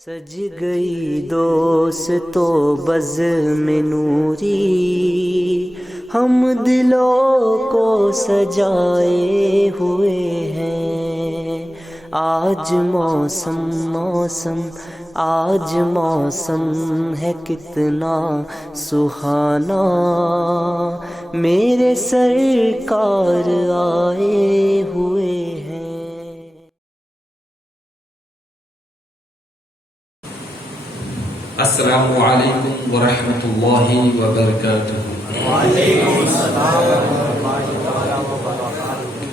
سج گئی دوستو بزم نوری، ہم دلوں کو سجائے ہوئے ہیں۔ آج موسم آج موسم ہے کتنا سہانا، میرے سرکار آئے ہوئے ہیں۔ السلام علیکم ورحمۃ اللہ وبرکاتہ۔ وعلیکم السلام ورحمۃ اللہ وبرکاتہ۔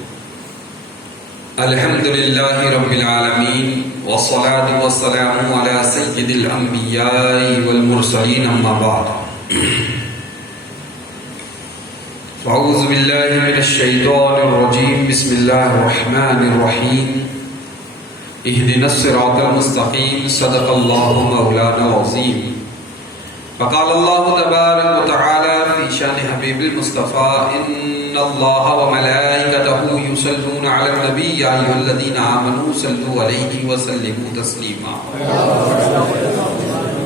الحمد للہ رب العالمین والصلاة والسلام علی سید الانبیاء والمرسلین، اما بعد فاعوذ باللہ من الشیطان الرجیم، بسم اللہ الرحمن الرحیم، اہدنا الصراط المستقیم، صدق اللہ مولانا العظیم۔ فقال اللہ تبارک وتعالی فی شان حبیب المصطفى ان اللہ وملائکتہ یصلون علی النبی یا ایھا الذین آمنوا صلوا علیہ وسلموا تسلیما۔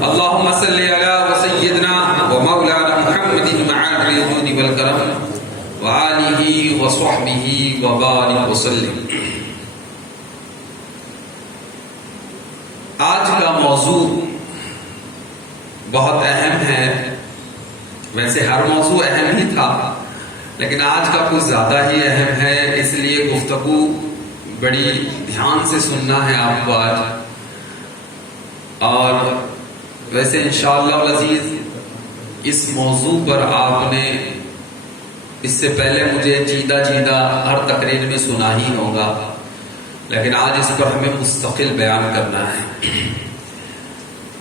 اللہم صل علی سیدنا ومولانا محمد مع الرضوان والکرم وآلہ وصحبہ وبارک وسلم۔ آج کا موضوع بہت اہم ہے، ویسے ہر موضوع اہم ہی تھا لیکن آج کا کچھ زیادہ ہی اہم ہے، اس لیے گفتگو بڑی دھیان سے سننا ہے آپ کو آج۔ اور ویسے انشاءاللہ العزیز اس موضوع پر آپ نے اس سے پہلے مجھے چیدہ ہر تقریر میں سنا ہی ہوگا، لیکن آج اس پر ہمیں مستقل بیان کرنا ہے۔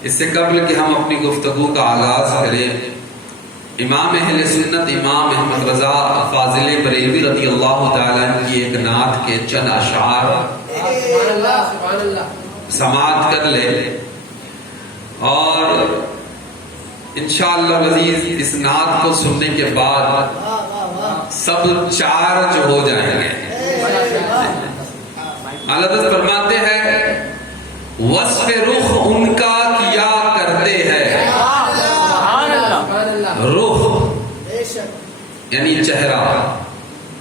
اس سے قبل کہ ہم اپنی گفتگو کا آغاز کریں، امام اہل سنت امام احمد رضا فاضل بریلوی رضی اللہ تعالیٰ عنہ کی ایک نعت کے چند اشعار سماعت کر لے، اور انشاءاللہ العزیز اس نعت کو سننے کے بعد سب چارج ہو جائیں گے۔ حضرت فرماتے ہیں وصف رخ ان کا کیا کرتے ہیں، رخ یعنی چہرہ،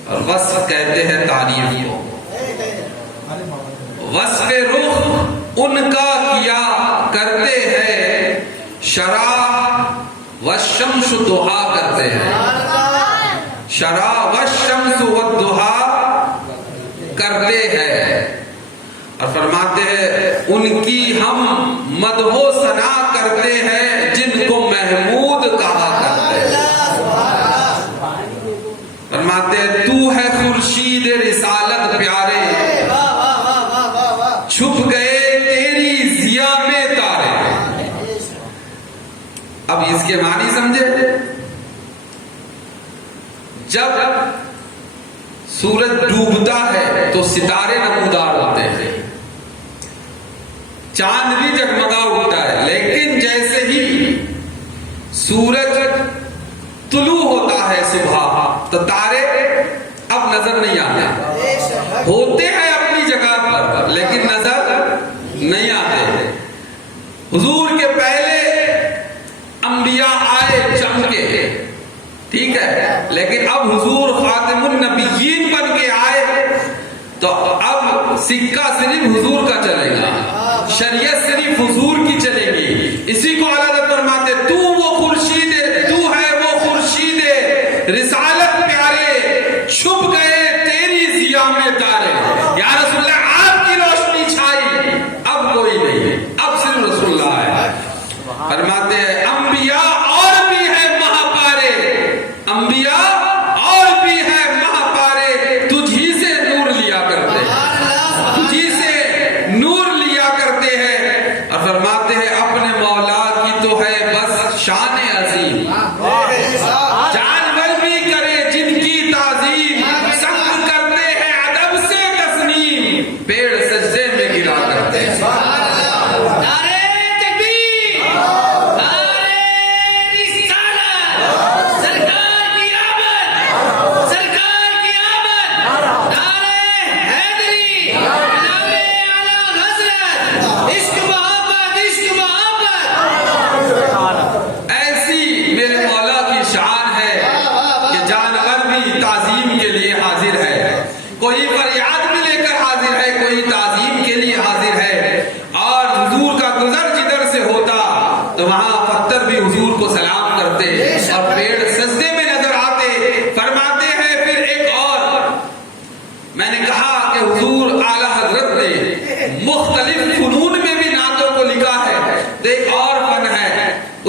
اور وصف کہتے ہیں تعریف کو۔ وصف رخ ان کا کیا کرتے ہیں، شرح والشمس ضحا کرتے ہیں، شرح والشمس والضحا کرتے ہیں۔ اور فرماتے ہیں ان کی ہم مدح و ثنا کرتے ہیں جن کو محمود کہا کرتے ہیں۔ فرماتے ہیں تو ہے خورشید رسالت پیارے، چھپ گئے تیری ضیا میں تارے۔ اب اس کے معنی سمجھے؟ جب سورج ڈوبتا ہے تو ستارے نمودار ہوتے ہیں، چاند بھی جگمگا اٹھتا ہے، لیکن جیسے ہی سورج طلوع ہوتا ہے صبح تو تارے اب نظر نہیں آتے، ہوتے ہیں اپنی جگہ پر لیکن نظر نہیں آتے۔ حضور کے پہلے انبیاء آئے چمکے، ٹھیک ہے، لیکن اب حضور خاتم النبیین بن کے آئے تو اب سکہ صرف حضور کا چلے گا، شریعت صرف حضور کی چلے گی۔ اسی کو اعلیٰ فرماتے تو وہ خورشید، تو ہے وہ خورشید رسالت پیارے، چھپ گئے تیری ضیا میں تارے۔ یا رسول اللہ آپ کی روشنی چھائی، اب کوئی نہیں، اب صرف رسول اللہ ہے۔ فرماتے ہیں انبیاء اور بھی ہے مہاپارے، انبیاء اور بھی ہے مہاپارے، تجھی سے نور لیا کرتے ہیں، تجھی سے نور لیا کرتے ہیں۔ اور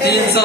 300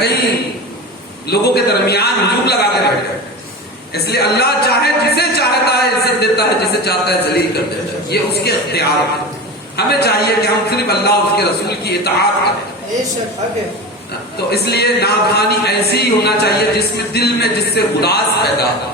کہیں لوگوں کے درمیان ہجوم لگا کے بیٹھ جائے. اس لیے اللہ چاہے جسے چاہتا ہے عزت دیتا ہے, جسے چاہتا ہے ذلیل کر دیتا ہے. یہ اس کے اختیار ہے. ہمیں چاہیے کہ ہم صرف اللہ اور اس کے رسول کی اطاعت کریں. تو اس لیے ناخوانی ایسی ہی ہونا چاہیے جس میں دل میں جس سے گداس پیدا ہو,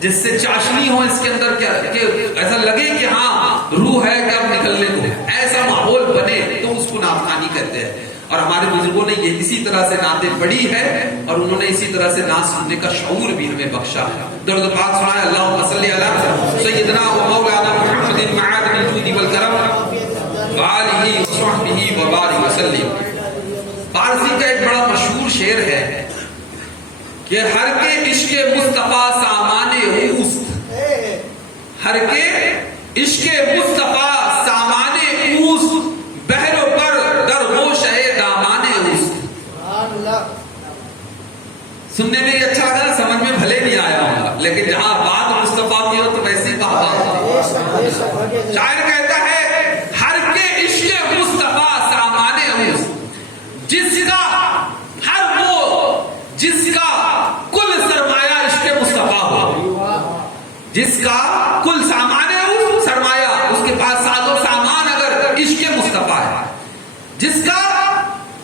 جس سے چاشنی ہو اس کے اندر, کیا کہ ایسا لگے کہ ہاں روح ہے کہ اب نکلنے کو, ایسا ماحول بنے تو اس کو ناخوانی کہتے ہیں. اور ہمارے بزرگوں نے یہ اسی طرح سے نعتیں پڑھی ہے اور انہوں نے اسی طرح سے نعت سننے کا شعور بھی ہمیں بخشا ہے. درود پاک سنائے اللہم صلی علی سیدنا و مولانا محمد معادن الجود والکرم وآلہ وصحبہ وبارک وسلم. فارسی کا ایک بڑا مشہور شعر ہے کہ ہر کے عشق مصطفیٰ سامان اوست, ہر کے عشق مصطفیٰ سامان اوست, بحر و بر در ہوش ہے دامان اوست. سننے میں اچھا لگا, سمجھ میں بھلے نہیں آیا ہوگا, لیکن جہاں بات مصطفیٰ کی ہو تو ویسے ہی بات ہوگا. شاعر کہتا ہے ہر کے عشق مصطفیٰ سامان اوست, جس کا ہر وہ جس کا کل سرمایہ عشق مصطفیٰ ہو, جس کا کل سامان ہے سرمایہ, اس کے پاس ساز و سامان اگر عشق مصطفیٰ ہے, جس کا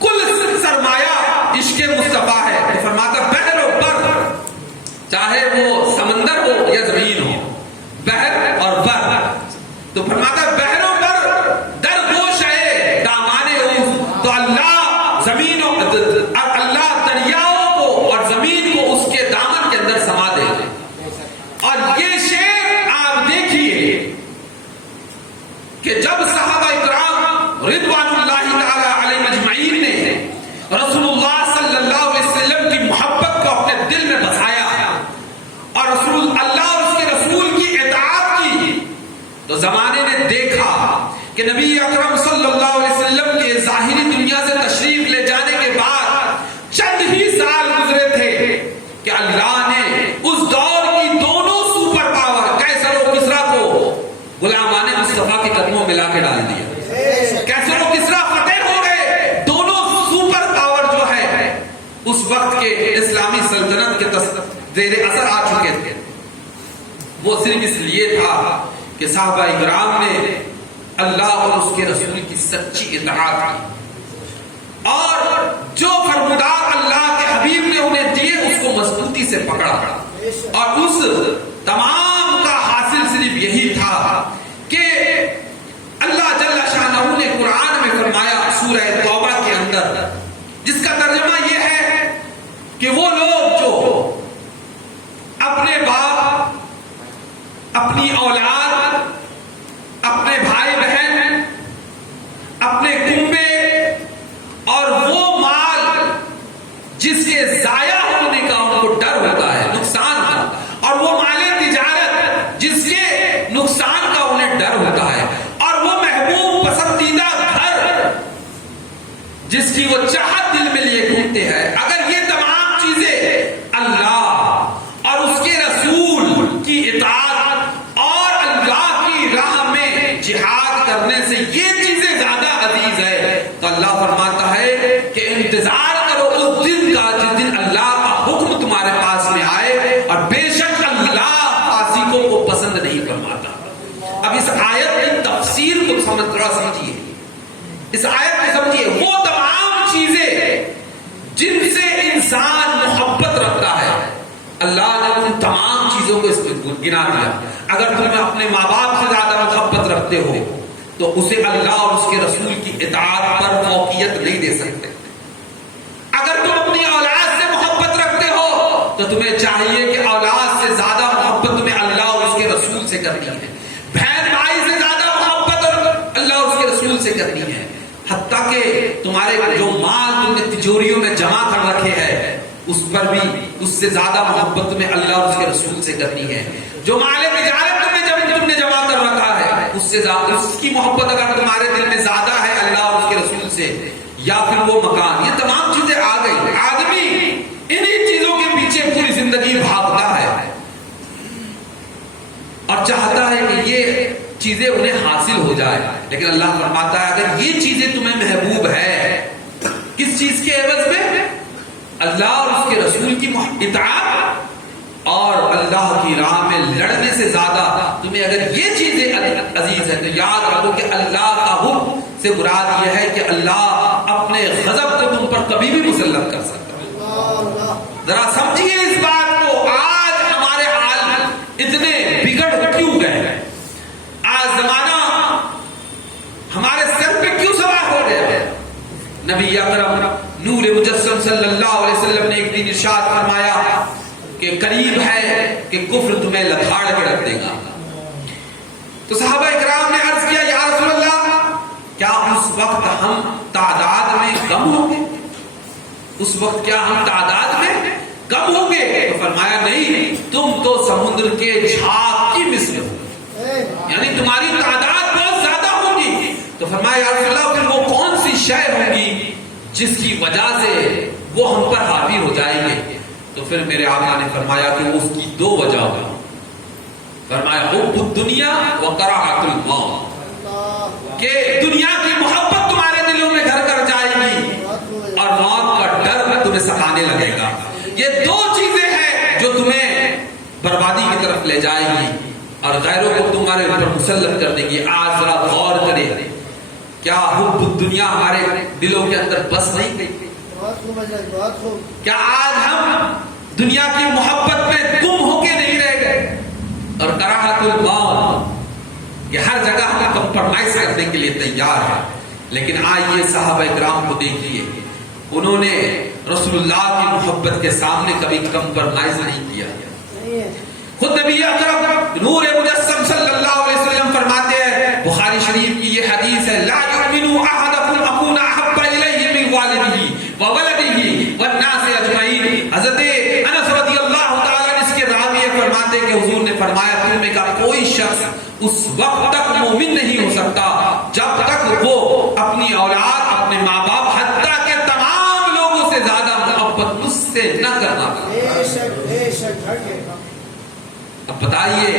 کل سرمایہ عشق مصطفیٰ ہے, تو فرماتا بحر و بر, چاہے وہ سمندر ہو یا زمین ہو, بحر اور بر, تو فرماتا بحر و بر در گوش ہے دامان اوست. تو اللہ زمین اللہ دریاؤں کو اور زمین کو اس کے دامن کے اندر سما دے گا. اور یہ شعر آپ دیکھیے کہ جب صحابہ اکرام رضوان اللہ تعالی علیہ مجمعین نے رسول اللہ صلی اللہ علیہ وسلم کی محبت کو اپنے دل میں بسایا اور رسول اللہ اور اس کے رسول کی اطاعت کی, تو زمانے نے دیکھا کہ نبی اکرم صلی اللہ علیہ وسلم کے ظاہری دنیا سے تشریف لے جانے کے بعد چند ہی سال گزرے تھے کہ اللہ نے اس دور کی دونوں سپر پاور کیسر و کسریٰ کو غلامان مصطفیٰ کے قدموں میں لا کے ڈال دیا. کیسر و کسریٰ فتح ہو گئے, دونوں سپر پاور جو ہے اس وقت کے اسلامی سلطنت کے زیر اثر آ چکے تھے. وہ صرف اس لیے تھا کہ صحابہ اکرام نے اللہ اور اس کے رسول کی سچی اطاعت کی, اور جو فرمودات اللہ کے حبیب نے انہیں دیے اس کو مضبوطی سے پکڑا, اور اس تمام کا حاصل صرف یہی تھا کہ اللہ جل شانہ نے قرآن میں فرمایا سورہ توبہ کے اندر, جس کا ترجمہ یہ ہے کہ وہ لوگ جو اپنے باپ, اپنی اولاد, اپنے بھائی بہن, اپنے کنبے اور وہ مال جس کے ضائع ہونے کا ان کو ڈر ہوتا ہے, نقصان کا, اور وہ مال تجارت جس کے نقصان کا انہیں ڈر ہوتا ہے, اور وہ محبوب پسندیدہ گھر جس کی وہ چاہت دل میں لیے گھومتے ہیں, اگر یہ تمام چیزیں اللہ اور اس کے رسول کی اطاعت اور اللہ کی راہ میں جہاد کرنے سے یہ چیزیں زیادہ عزیز ہے, تو اللہ فرماتا ہے کہ انتظار کرو اس دن کا جس دن اللہ کا حکم تمہارے پاس میں آئے, اور بے شک اللہ فاسقوں کو پسند نہیں فرماتا. اب اس آیت کی تفسیر کو سمجھیے, اس آیت کو سمجھیے. وہ تمام چیزیں جن سے انسان محبت رکھتا ہے, اللہ نے ان تمام چیزوں کو اس میں گنا دیا. اگر تم اپنے ماں باپ سے زیادہ محبت رکھتے ہو تو اسے اللہ اور اس کے رسول کی اطاعت پر فوقیت نہیں دے سکتے. اگر تم اپنی اولاد سے محبت رکھتے ہو تو تمہیں چاہیے کہ اولاد سے زیادہ محبت تمہیں اللہ اور اس کے رسول سے کرنی ہے. بہن بھائی سے زیادہ محبت اور اللہ اور اس کے رسول سے کرنی ہے. حتیٰ کہ تمہارے جو مال تم نے تجوریوں میں جمع کر رکھے ہیں اس پر بھی اس سے زیادہ محبت تمہیں اللہ اور اس کے رسول سے کرنی ہے. جو مال تجارت تم نے جمع کر رکھا ہے اس سے زیادہ اس کی محبت اگر تمہارے دل میں زیادہ ہے اللہ اور اس کے رسول سے, یا پھر وہ مکان, یہ تمام چیزیں آ گئی. آدمی انہی چیزوں کے پیچھے پوری زندگی بھاگتا ہے اور چاہتا ہے کہ یہ چیزیں انہیں حاصل ہو جائے, لیکن اللہ فرماتا ہے اگر یہ چیزیں تمہیں محبوب ہے, کس چیز کے عوض میں؟ اللہ اور اس کے رسول کی اطاعت اور اللہ کی راہ میں لڑنے سے زیادہ تمہیں اگر یہ چیزیں عزیز ہے تو یاد رکھو کہ اللہ کا حکم سے مراد یہ ہے کہ اللہ اپنے غضب کو تم پر کبھی بھی مسلط کر سکتا ہے. ذرا سمجھیے اس بات کو. آج ہمارے حال اتنے بگڑ کیوں گئے؟ آج زمانہ ہمارے سر پہ کیوں سوار ہو گیا ہے؟ نبی اکرم نور مجسم صلی اللہ علیہ وسلم نے ایک دن ارشاد فرمایا کہ قریب ہے کہ کفر تمہیں لتاڑ کے رکھ دے گا. تو صحابہ اکرام نے عرض کیا یا رسول اللہ کیا اس وقت ہم تعداد میں کم ہوں گے؟ اس وقت کیا ہم تعداد میں کم ہوں گے؟ تو فرمایا نہیں، تم تو سمندر کے جھاگ کی مثل ہو، یعنی تمہاری تعداد بہت زیادہ ہوگی. تو فرمایا یا رسول اللہ پھر وہ کون سی شے ہوگی جس کی وجہ سے وہ ہم پر حاوی ہو جائیں گے؟ تو پھر میرے آقا نے فرمایا کہ اس کی دو وجہ ہوگی. فرمایا حب الدنیا و کراہت الموت، کہ دنیا کی محبت تمہارے دلوں میں گھر کر جائے گی اور موت کا ڈر تمہیں سکھانے لگے گا. یہ دو چیزیں ہیں جو تمہیں بربادی کی طرف لے جائے گی اور غیروں کو تمہارے اوپر مسلط کر دے گی. آج ذرا غور کریں، کیا حب الدنیا ہمارے دلوں کے اندر بس نہیں گئی؟ کیا آج ہم دنیا کی محبت میں گم ہو کے نہیں رہ گئے؟ اور کراہت الموت کہ ہر جگہ ہم کمپرومائز کرنے کے لیے تیار ہے. لیکن آئیے صحابہ اکرام کو دیکھیے، انہوں نے رسول اللہ کی محبت کے سامنے کبھی کمپرومائز نہیں کیا. خود نبی اکرم نور مجسم صلی اللہ علیہ وسلم فرماتے ہیں، بخاری شریف کی یہ حدیث ہے، لا یؤمن احدکم اکون احب الیہ من والدہ وولدہ والناس اجمعین. حضرت انس رضی اللہ تعالی عنہ اس کے راوی فرماتے کہ حضور نے فرمایا تم میں کا کوئی شخص اس وقت تک مومن نہیں ہو سکتا جب تک وہ اپنی اولاد، اپنے ماں باپ، حتیٰ کہ تمام لوگوں سے زیادہ محبت مجھ سے نہ کرنا. اب بتائیے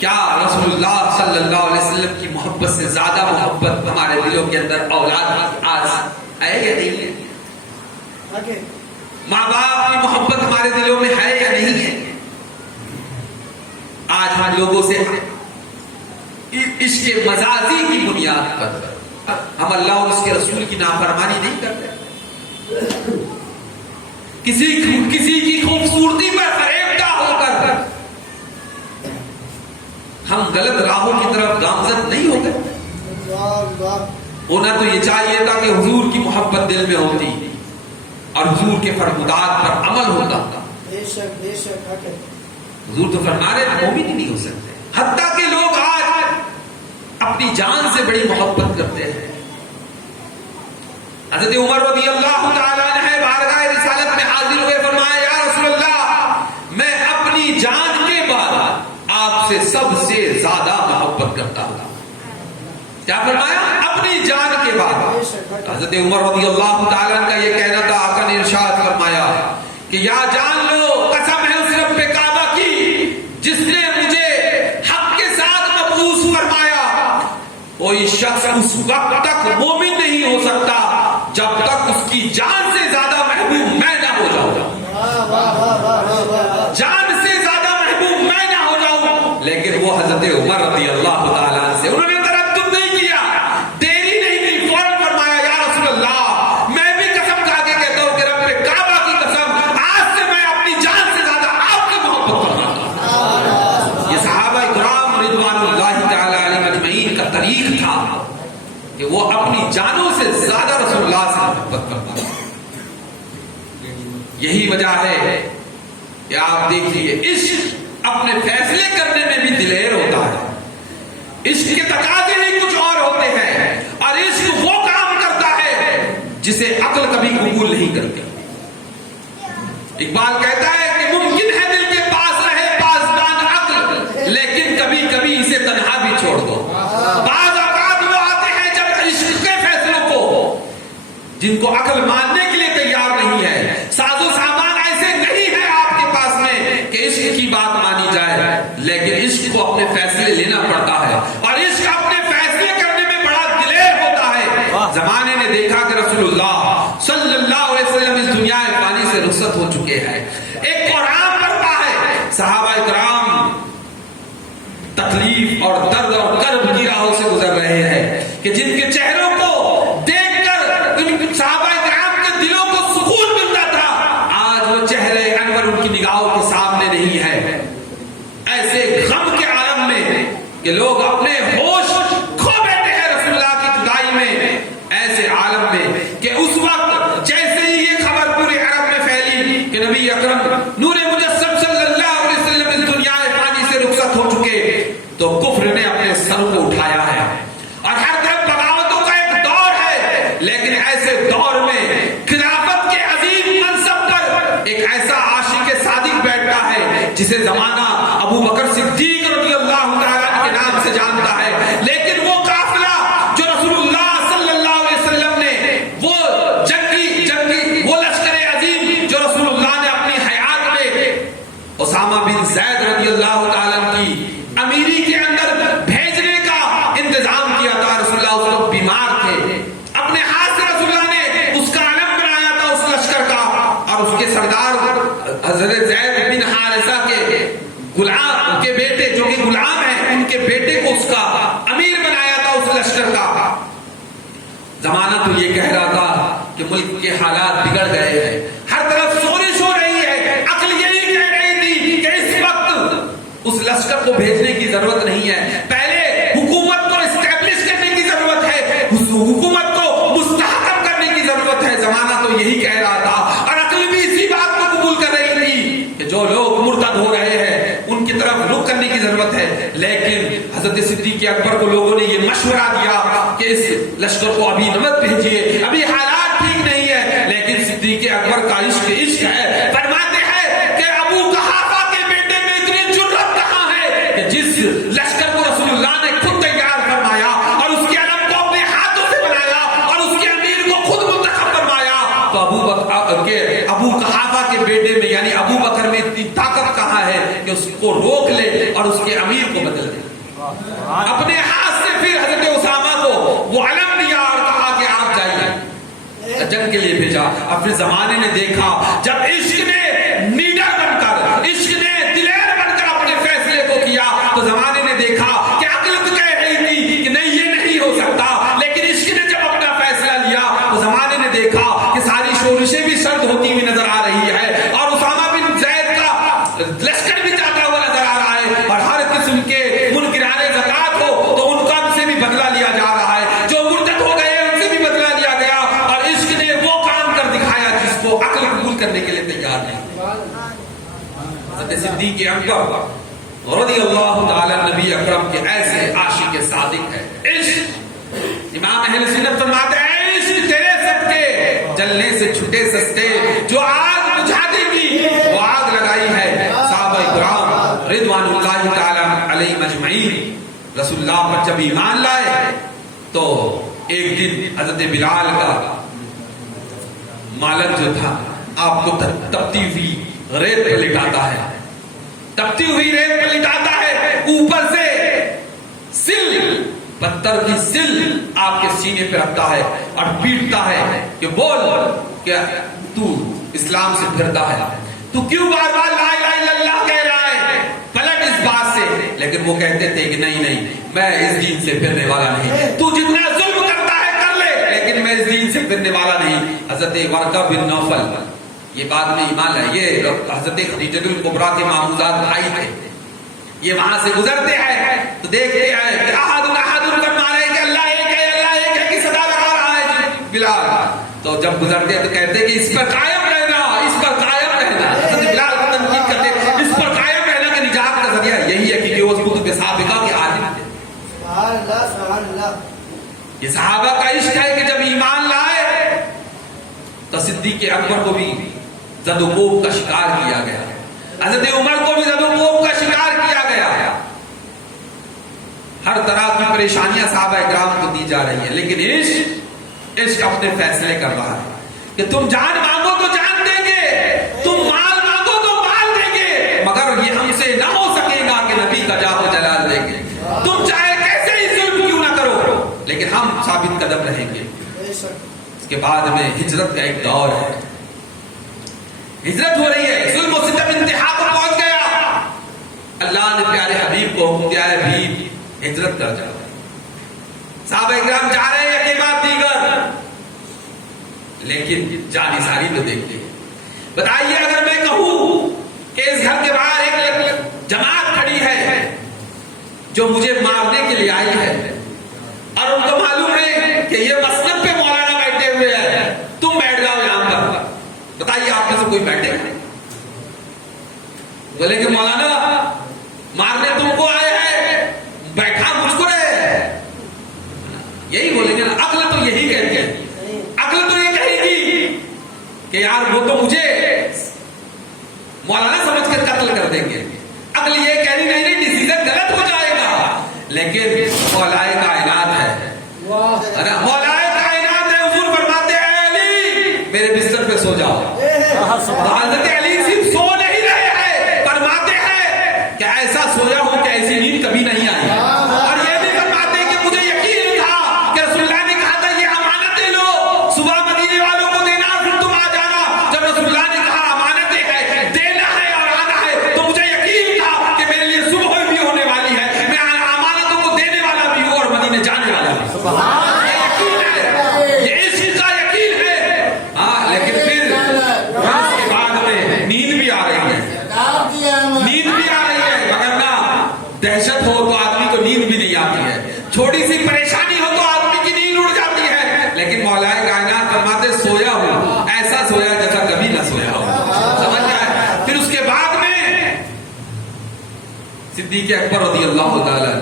کیا رسول اللہ صلی اللہ علیہ وسلم کی محبت سے زیادہ محبت ہمارے دلوں کے اندر اولاد آج ہے یا نہیں ہے؟ ماں باپ کی محبت ہمارے دلوں میں ہے یا نہیں ہے؟ آج ہم لوگوں سے عشق مجازی کی بنیاد پر ہم اللہ اور اس کے رسول کی نافرمانی نہیں کرتے. کسی کی خوبصورتی پر فریبدہ ہو کر ہم غلط راہوں کی طرف گامزن نہیں ہوتے. ہونا تو یہ چاہیے تھا کہ حضور کی محبت دل میں ہوتی اور حضور کے فرمودات پر عمل ہوتا. حضور تو فرما رہے ہیں مومن ہی نہیں ہو سکتے. حتیٰ کہ لوگ آج اپنی جان سے بڑی محبت کرتے ہیں. حضرت عمر رضی اللہ تعالیٰ عنہ بارگاہ رسالت میں حاضر ہوئے، فرمایا یا رسول اللہ میں اپنی جان کے بعد آپ سے سب سے زیادہ محبت کرتا ہوں. کیا فرمایا؟ اپنی جان کے بعد. حضرت عمر رضی اللہ تعالیٰ عنہ کا یہ کہنا تھا، آقا نے ارشاد فرمایا کہ یا جان لو قسم ہے اس رب کعبہ کی جس نے مجھے حق کے ساتھ مبعوث فرمایا، کوئی شخص اس وقت تک مومن نہیں ہو سکتا جب تک اس کی جان سے زیادہ محبوب میں نہ ہو جاؤں. جان سے زیادہ محبوب میں نہ ہو جاؤں. لیکن وہ حضرت عمر رضی اللہ تعالیٰ عنہ سے انہوں نے تردد نہیں کیا، دیری نہیں کی، فوراً فرمایا یا رسول اللہ میں بھی قسم کھا کے کہتا ہوں کہ رب کعبہ کی قسم آج سے میں اپنی جان سے زیادہ آپ کی محبت کرتا ہوں. یہ صحابہ کرام رضوان اللہ تعالی علیہم اجمعین کا طریق تھا کہ وہ اپنی جانوں سے زیادہ رسول اللہ سے محبت کرتا تھا. یہی وجہ ہے کہ آپ دیکھیے عشق اپنے فیصلے کرنے میں بھی دلیر ہوتا ہے. عشق کے تقاضے ہی کچھ اور ہوتے ہیں اور عشق وہ کام کرتا ہے جسے عقل کبھی قبول نہیں کرتی. اقبال کہتا ہے کہ ممکن ہے دل کے پاس رہے پاسبان عقل، لیکن کبھی کبھی اسے تنہا بھی چھوڑ دو. بعض اوقات وہ آتے ہیں جب عشق کے فیصلوں کو جن کو عقل ماننے کے لیے تیار نہیں ہے، ساز و سامان ایسے نہیں ہے آپ کے پاس میں کہ عشق کی بات مانی جائے، لیکن عشق کو اپنے فیصلے لینا پڑتا ہے اور عشق اپنے فیصلے کرنے میں بڑا دلیر ہوتا ہے. زمانے نے دیکھا کہ رسول اللہ صلی اللہ علیہ وسلم اس دنیا فانی سے رخصت ہو چکے ہیں. ایک قرآن پڑھتا ہے. صحابہ کرام تکلیف اور درد اور کرب کی راہوں سے گزر رہے ہیں کہ جن کے چہروں کو دیکھ کر ان صحابہ کرام کے دلوں کو سکون ملتا تھا، آج وہ چہرے انور ان کی نگاہوں کے سامنے نہیں ہے. ایسے غم کے عالم میں کہ لوگ اپنے ہوش کھو بیٹھے ہیں رسول اللہ کی جدائی میں، ایسے عالم میں کہ اس وقت جیسے ہی یہ خبر پورے عرب میں پھیلی کہ نبی اکرم نور مجسم صلی اللہ علیہ وسلم اس دنیا فانی سے رخصت ہو چکے، تو کفر نے اپنے سر کو اٹھایا ہے اور ہر طرف بغاوتوں کا ایک دور ہے. لیکن ایسے دور میں خلافت کے عظیم منصب پر ایک ایسا عاشق صادق بیٹھتا ہے جسے زمانہ ابو بکر صدیق رضی اللہ تعالیٰ کے نام سے جانتا ہے. لیکن وہ قافلہ جو رسول اللہ صلی اللہ علیہ وسلم نے، وہ جنگی وہ لشکر عظیم جو رسول اللہ نے اپنی حیات میں اسامہ بن زید رضی اللہ تعالیٰ کی امیری کے اندر بھیجنے کا انتظام کیا تھا. رسول اللہ اس وقت بیمار تھے، اپنے ہاتھ سے رسول اللہ نے اس کا علم بنایا تھا اس لشکر کا، اور اس کے سردار حضرت زید بن حارثہ کے غلام کے بیٹے جو کہ غلام ہیں، ان کے بیٹے کو اس کا امیر بنایا تھا اس لشکر کا. زمانہ تو یہ کہہ رہا تھا کہ ملک کے حالات بگڑ گئے ہیں، ہر طرف شورش ہو رہی ہے. عقل یہی کہہ رہی تھی کہ اس وقت اس لشکر کو بھیجنے کی ضرورت نہیں ہے، پہلے حکومت کو اسٹیبلش کرنے کی ضرورت ہے، حکومت کو مستحکم کرنے کی ضرورت ہے. زمانہ تو یہی کہہ رہا تھا اور عقل بھی اسی بات کو قبول کر رہی تھی کہ جو لوگ مرتد ہو رہے ہیں ان کی طرف رخ کرنے کی ضرورت ہے. لیکن حضرت صدیق اکبر کو لوگوں نے یہ مشورہ دیا کہ اس لشکر کو ابھی مت بھیجیے، ابھی حالات ٹھیک نہیں ہے. لیکن صدیق اکبر کا عشق ہے. فرماتے ہیں کہ ابو قحافہ کے بیٹے میں اتنی جرأت کہاں ہے کہ جس لشکر کو رسول اللہ نے خود تیار فرمایا اور اس کے علم کو اپنے ہاتھوں سے بنایا اور اس کے امیر کو خود منتخب فرمایا، تو ابو قحافہ کے بیٹے میں یعنی ابو بکر میں اتنی طاقت کہاں ہے کہ اس کو روک لے اور اس کے امیر کو بدل دے. اپنے ہاتھ سے پھر حضرت اسامہ کو وہ علم دیا اور کہا کہ آپ جائیے، جنگ کے لیے بھیجا. اب پھر زمانے نے دیکھا جب عشق نے نیڈر بن کر، عشق نے دلیر بن کر اپنے فیصلے کو کیا، تو زمانے نے دیکھا کہ عقل تو کہہ رہی تھی کہ نہیں یہ نہیں ہو سکتا، لیکن عشق نے جب اپنا فیصلہ لیا تو زمانے نے دیکھا کہ ساری شورشیں بھی سرد ہوتی ہوئی نظر آ رہی ہے اور اسامہ بن زید کا لشکر بھی جاتا ہوا نظر آ رہا ہے، اور ہر قسم کے منکران زکات ہو تو ان کا سے بھی بدلہ لیا جا رہا ہے، جو مرتد ہو گئے ان سے بھی بدلہ لیا گیا، اور عشق نے وہ کام کر دکھایا جس کو عقل قبول کرنے کے لیے تیار نہیں. حضرت صدیق اکبر رضی اللہ تعالی نبی اکرم کے ایسے عاشق صادق ہے. عشق، امام اہل سنت فرماتے ہیں عشق تیرے سب کے جلنے سے چھٹے سستے، جو آگ بجھا دے گی وہ آگ لگائی ہے. صحابہ کرام رضوان اللہ تعالی علیہم اجمعین رسول اللہ پر جب ایمان لائے تو ایک دن حضرت بلال کا مالک جو تھا آپ کو تپتی ہوئی ریت پر لٹاتا ہے، تپتی ہوئی ریت پر لٹاتا ہے، اوپر سے سل پتھر کی سل آپ کے سینے پہ رکھتا ہے اور پیٹتا ہے کہ بول کہ تو اسلام سے پھرتا ہے، تو کیوں بار بار لا الہ الا اللہ کہہ رہا ہے، پلٹ اس بات سے. لیکن وہ کہتے تھے کہ نہیں میں اس دین سے پھرنے والا نہیں، تو جتنا ظلم کرتا ہے کر لے لیکن میں اس دین سے پھرنے والا نہیں. حضرت ورقہ بن نوفل یہ بعد میں ایمان لائے، یہ حضرت خدیجہ الکبریٰ کے ماموزاد بھائی تھے، یہ وہاں سے گزرتے ہیں تو دیکھتے ہیں کہ احد کر مارے کہ اللہ ایک ہے کی صدا لگا رہا ہے بلال. تو جب گزرتے ہیں تو کہتے ہیں کہ اس پر قائم رہنا، اس پر قائم رہنا. حضرت بلال کو تنقید کرتے ہیں اس پر قائم رہنا کہ نجات کا ذریعہ یہی ہے کہ وہ کتب سابقہ کے عالم تھے. یہ صحابہ کا عشق ہے کہ جب ایمان لائے تو صدیق اکبر کو بھی زد و کوب کا شکار کیا گیا، حضرت عمر کو بھی زد و کوب کا شکار کیا گیا. ہر طرح کی پریشانیاں صحابہ اکرام کو دی جا رہی ہیں، لیکن عشق اپنے فیصلے کر رہا ہے کہ تم جان مانگو تو جان دیں گے، تم مال مانگو تو مال دیں گے، مگر یہ ہم سے نہ ہو سکے گا کہ نبی کا جاہ و جلال دیں گے. تم چاہے کیسے ہی ظلم کیوں نہ کرو لیکن ہم ثابت قدم رہیں گے. اس کے بعد میں ہجرت کا ایک دور ہے. ہجرت ہو رہی ہے، ظلم و ستم انتہا کو پہنچ گیا، اللہ نے پیارے حبیب کو حکم دیا ہے حبیب ہجرت کر جاؤ. صحابہ کرام جا رہے ہیں یہ بات دیگر، لیکن جانی ساری تو دیکھتے ہیں. بتائیے اگر میں کہوں کہ اس گھر کے باہر ایک جماعت کھڑی ہے جو مجھے مارنے کے لیے آئی ہے، اور ان کو معلوم ہے کہ یہ مسند پہ مولانا بیٹھے ہوئے ہیں، تم بیٹھ جاؤ یہاں پر، بتائیے آپ میں سے کوئی بیٹھے گا؟ بولے کہ مولانا مارنے تم کو آئے ہیں، بیٹھا مجھ کو رہے، یہی بولیں گے نا. عقل تو یہی کہتی ہے، عقل تو یہ کہے گی کہ یار وہ تو مجھے مولانا سمجھ کر قتل کر دیں گے. عقل یہ کہہ رہی نہیں ڈیسیژن غلط ہو جائے گا، لیکن مولائے کائنات ہے، مولائے کائنات ہے. حضور فرماتے ہیں علی میرے بستر پہ سو جاؤ. حضرت علی صرف سو نہیں رہے ہیں، فرماتے ہیں کہ ایسا سویا ہوں کہ ایسی نیند کبھی نہیں آئی. اور یہ بھی فرماتے ہیں کہ مجھے یقین تھا کہ رسول اللہ نے کہا تھا یہ امانتیں لو، صبح مدینے والوں کو دینا پھر تم آ جانا. جب رسول اللہ نے کہا امانتیں ہے، دینا ہے اور آنا ہے، تو مجھے یقین تھا کہ میرے لیے صبح بھی ہونے والی ہے، میں امانتوں کو دینے والا بھی ہوں اور مدینے جانے والا بھی. یہ یقین ہے، یہ اس چیز کا یقین ہے. ہاں لیکن پھر اس کے بعد میں نیند بھی آ رہی ہے، نیند بھی آ رہی ہے. مگر نہ دہشت ہو تو آدمی کو نیند بھی نہیں آتی ہے، چھوٹی سی پریشانی ہو تو آدمی کی نیند اڑ جاتی ہے. لیکن مولا کائنات فرماتے سویا ہوں، ایسا سویا جیسا کبھی نہ سویا ہو. سمجھ گئے؟ پھر اس کے بعد میں صدیق اکبر رضی اللہ تعالی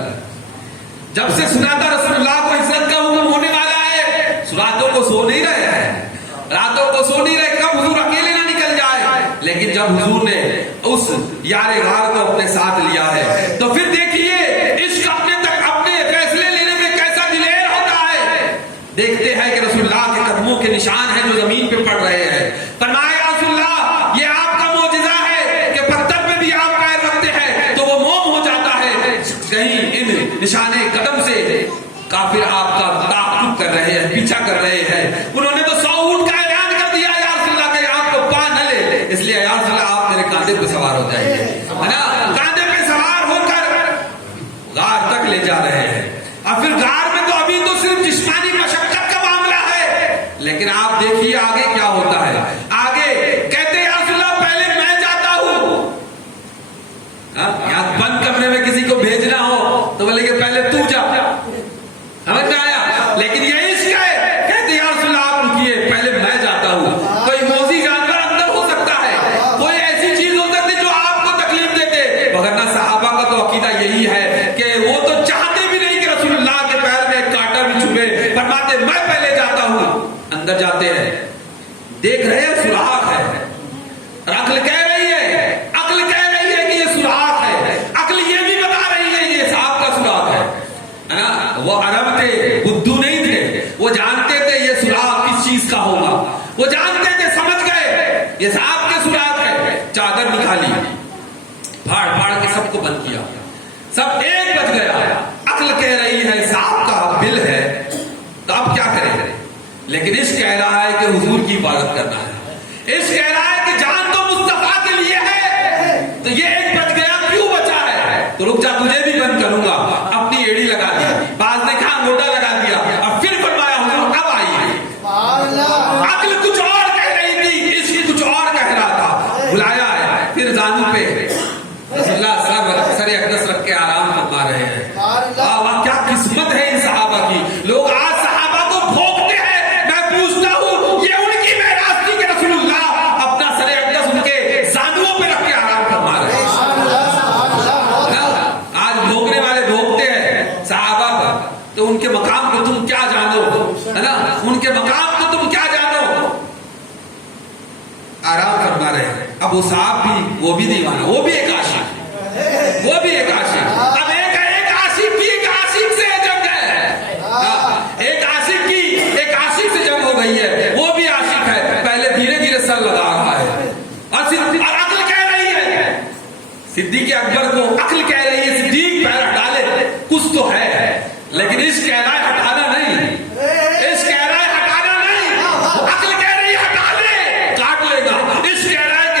جب سے سنا تھا رسول اللہ کو ہجرت کا حکم ہونے والا ہے، راتوں کو سو نہیں رہے ہیں، راتوں کو سو نہیں رہے، کب حضور اکیلے نہ نکل جائے. لیکن جب حضور نے اس یار غار کو اپنے ساتھ لیا ہے تو پھر دیکھیے عشق اپنے تک اپنے فیصلے لینے میں کیسا دلیر ہوتا ہے. دیکھتے ہیں کہ رسول اللہ کے قدموں کے نشان ہیں جو زمین پہ پڑ رہے ہیں. فرمایا یا رسول اللہ یہ آپ کا معجزہ ہے کہ پتھر پہ بھی آپ پیر رکھتے ہیں تو وہ موم ہو جاتا ہے. کہیں ان نشانے قدم سے کافر آپ کا تعاقب کر رہے ہیں، پیچھا کر رہے ہیں. انہوں نے تو 100 اونٹ کا اعلان کر دیا یا رسول اللہ کہ آپ کو پا نہ لے، اس لیے یا رسول اللہ آپ میرے کاندھے پہ سوار ہو جائیے، ہے نا. کاندھے پہ سوار ہو کر غار تک لے جا رہے ہیں. اور پھر غار میں تو ابھی تو صرف جسمانی مشقت کا معاملہ ہے، لیکن آپ دیکھیے آگے کیا ہوتا ہے. آگے کہتے ہیں یا رسول اللہ پہلے میں جاتا ہوں. یہاں بند کمرے میں کسی کو بھیجنا ہو تو بولے کہ پہلے تو جا. سمجھ میں آیا؟ لیکن یہ عشق ہے. کہتے یا رسول اللہ آپ رکیے پہلے میں جاتا ہوں. کوئی موذی جانور اندر ہو سکتا ہے، کوئی ایسی چیز ہو سکتی جو آپ کو تکلیف دیتے، مگر نہ صحابہ کا تو عقیدہ یہی ہے کہ وہ تو چاہتے بھی نہیں کہ رسول اللہ کے پیر میں ایک کانٹا بھی چبھے. فرماتے میں پہلے جاتا ہوں. اندر جاتے ہیں، دیکھ رہے ہیں سوراخ ہے، اور عقل کہہ رہی ہے کہ یہ سوراخ ہے. عقل یہ بھی بتا رہی ہے یہ سانپ کا سوراخ ہے نا. وہ عرب تھے، بدھو نہیں تھے، وہ جانتے تھے یہ سوراخ کس چیز کا ہوگا، وہ جانتے تھے، سمجھ گئے یہ سانپ کے سوراخ ہے. چادر نکالی، پھاڑ پھاڑ کے سب کو بند کیا، سب ایک بج گیا. عقل کہہ رہی ہے سانپ کا بل ہے تو اب کیا کریں. لیکن عشق کہہ رہا ہے کہ حضور کی عبادت کرنا ہے. عشق کہہ رہا ہے کہ جان تو مصطفیٰ کے لیے ہے، تو یہ ایک بج گیا کیوں بچا ہے، تو رک جا تجھے بھی بند کروں گا. اپنی ایڑی لگا دی، بعض نے کہا انگوٹا لگا دیا، اور پھر فرمایا حضور اب آئیے. عقل کچھ اور کہہ رہی تھی، عشق کچھ اور کہہ رہا تھا. بلایا ہے، پھر زانو پہ رسول اللہ سر اقدس رکھ کے آرام فرما رہے ہیں. واہ کیا قسمت ہے ان صحابہ کی. لوگ آج صحابہ کو بھوکتے ہیں. میں پوچھتا ہوں یہ ان کی معراج تھی کہ رسول اللہ اپنا سر اقدس ان کے زانوؤں پہ رکھ کے آرام فرما رہے ہیں. آج بھوکنے والے بھوکتے ہیں صحابہ پر، تو ان کے مقام کو تم کیا جانو، ہے نا. ان کے مقام کو تم کیا جانو. آرام فرما رہے ہیں. اب وہ صاحب بھی، وہ بھی دیوانہ، وہ بھی ایک عاشق، وہ بھی ایک عاشق. اب ایک عاشق کی ایک عاشق سے جنگ ہے، ایک عاشق کی ایک عاشق سے جنگ ہو گئی ہے. وہ بھی عاشق ہے، پہلے دھیرے دھیرے سر لگا رہا ہے. اور عقل کہہ رہی ہے صدیق اکبر کو، عقل کہہ رہی ہے صدیق پیر ہٹا لے، کچھ تو ہے. لیکن عشق کہہ رہا ہے ہٹانا نہیں، عشق کہہ رہا ہے ہٹانا نہیں. عقل کہہ رہی ہے ہٹا لے، کاٹ لے گا. عشق کہہ رہا ہے کہ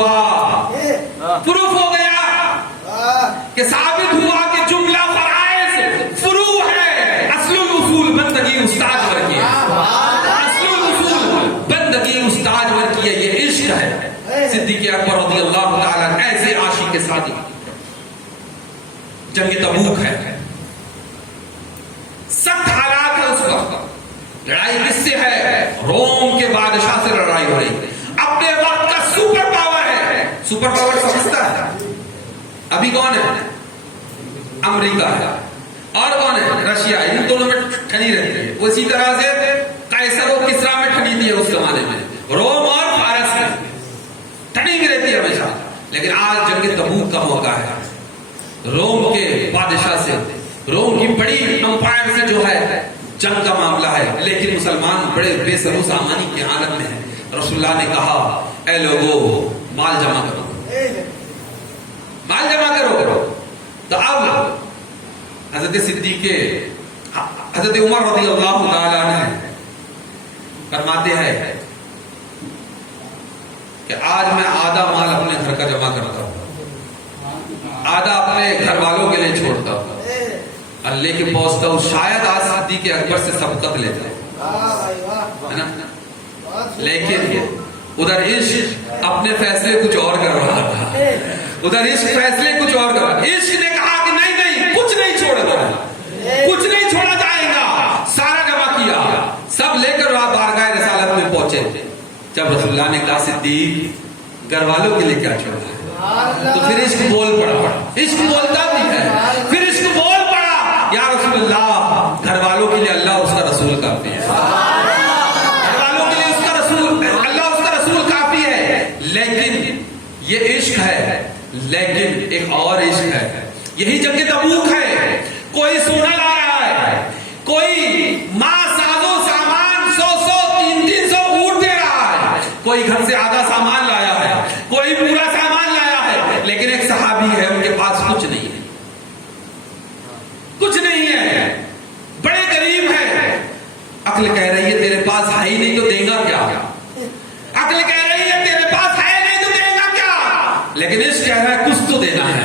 ہوا، پروف ہو گیا کہ ثابت ہوا کہ جملہ فرائض فروع ہے، اصل الاصول بندگی استاد ور کی ہے، اصل الاصول بندگی استاد ور کی ہے، یہ عشق ہے۔ صدیق اکبر رضی اللہ تعالیٰ عنہ ایسے عاشق کے ساتھ جنگ تبوک ہے، سخت حالات ہے اس وقت، لڑائی کس سے ہے؟ روم کے بادشاہ سے لڑائی ہو رہی ہے، اپنے وقت کا سپر پاور ہے۔ سپر پاور سمجھتا ہے ابھی کون ہے؟ امریکہ ہے، اور کون ہے؟ رشیا۔ ان دونوں میں ٹھنی رہتی ہے، اسی طرح سے قیصر و کسریٰ میں ٹھنی تھی اس زمانے میں، روم اور فارس میں ٹھنی بھی رہتی ہے ہمیشہ۔ لیکن آج جنگ تبوک کا موقع ہے، روم کے بادشاہ سے، روم کی بڑی امپائر سے جو ہے جنگ کا معاملہ ہے، لیکن مسلمان بڑے بے سر و سامانی کے عالم میں ہیں۔ رسول اللہ نے کہا اے لوگو مال جمع کرو، مال جمع کرو۔ تو اب حضرت صدیق حضرت عمر رضی اللہ تعالیٰ عنہ فرماتے ہیں کہ آج میں آدھا مال اپنے گھر کا جمع کرتا ہوں، آدھا اپنے گھر والوں کے لیے چھوڑتا ہوں، اور لے کے پہنچتا ہوں، شاید آج صدیق اکبر سے سبقت لیتا ہے نا۔ لیکن ادھر عشق اپنے فیصلے کچھ اور کر رہا تھا، ادھر عشق فیصلے کچھ اور کر رہا۔ عشق نے کہا کہ نہیں نہیں، کچھ نہیں چھوڑا، کچھ نہیں چھوڑا جائے گا، سارا جمع کیا، سب لے کر وہاں بارگاہ رسالت میں پہنچے۔ جب رسول اللہ نے کہا صدیق گھر والوں کے لیے کیا چھوڑا، تو پھر عشق بول پڑا، عشق بولتا بھی ہے، پھر عشق بول پڑا یا رسول اللہ گھر والوں کے لیے اللہ اس کا رسول کافی ہے، گھر والوں کے لیے اس کا رسول، اللہ اس کا رسول کافی ہے۔ لیکن یہ عشق ہے، لیکن ایک اور عشق ہے، یہی جنگ تبوک ہے۔ کوئی سونا لا رہا ہے، کوئی ماں سازو سامان 100 300 اونٹ دے رہا ہے، کوئی گھر سے آدھا سامان لایا ہے، کوئی پورا سامان لایا ہے، لیکن ایک صحابی ہے ان کے پاس کچھ نہیں ہے، کچھ نہیں ہے، بڑے غریب ہیں۔ عقل کہہ رہی ہے تیرے پاس ہے ہی نہیں تو دے گا کیا، عقل کہہ رہی ہے تیرے پاس ہے نہیں تو دے گا کیا، لیکن عشق کہہ رہا ہے کچھ تو دینا ہے،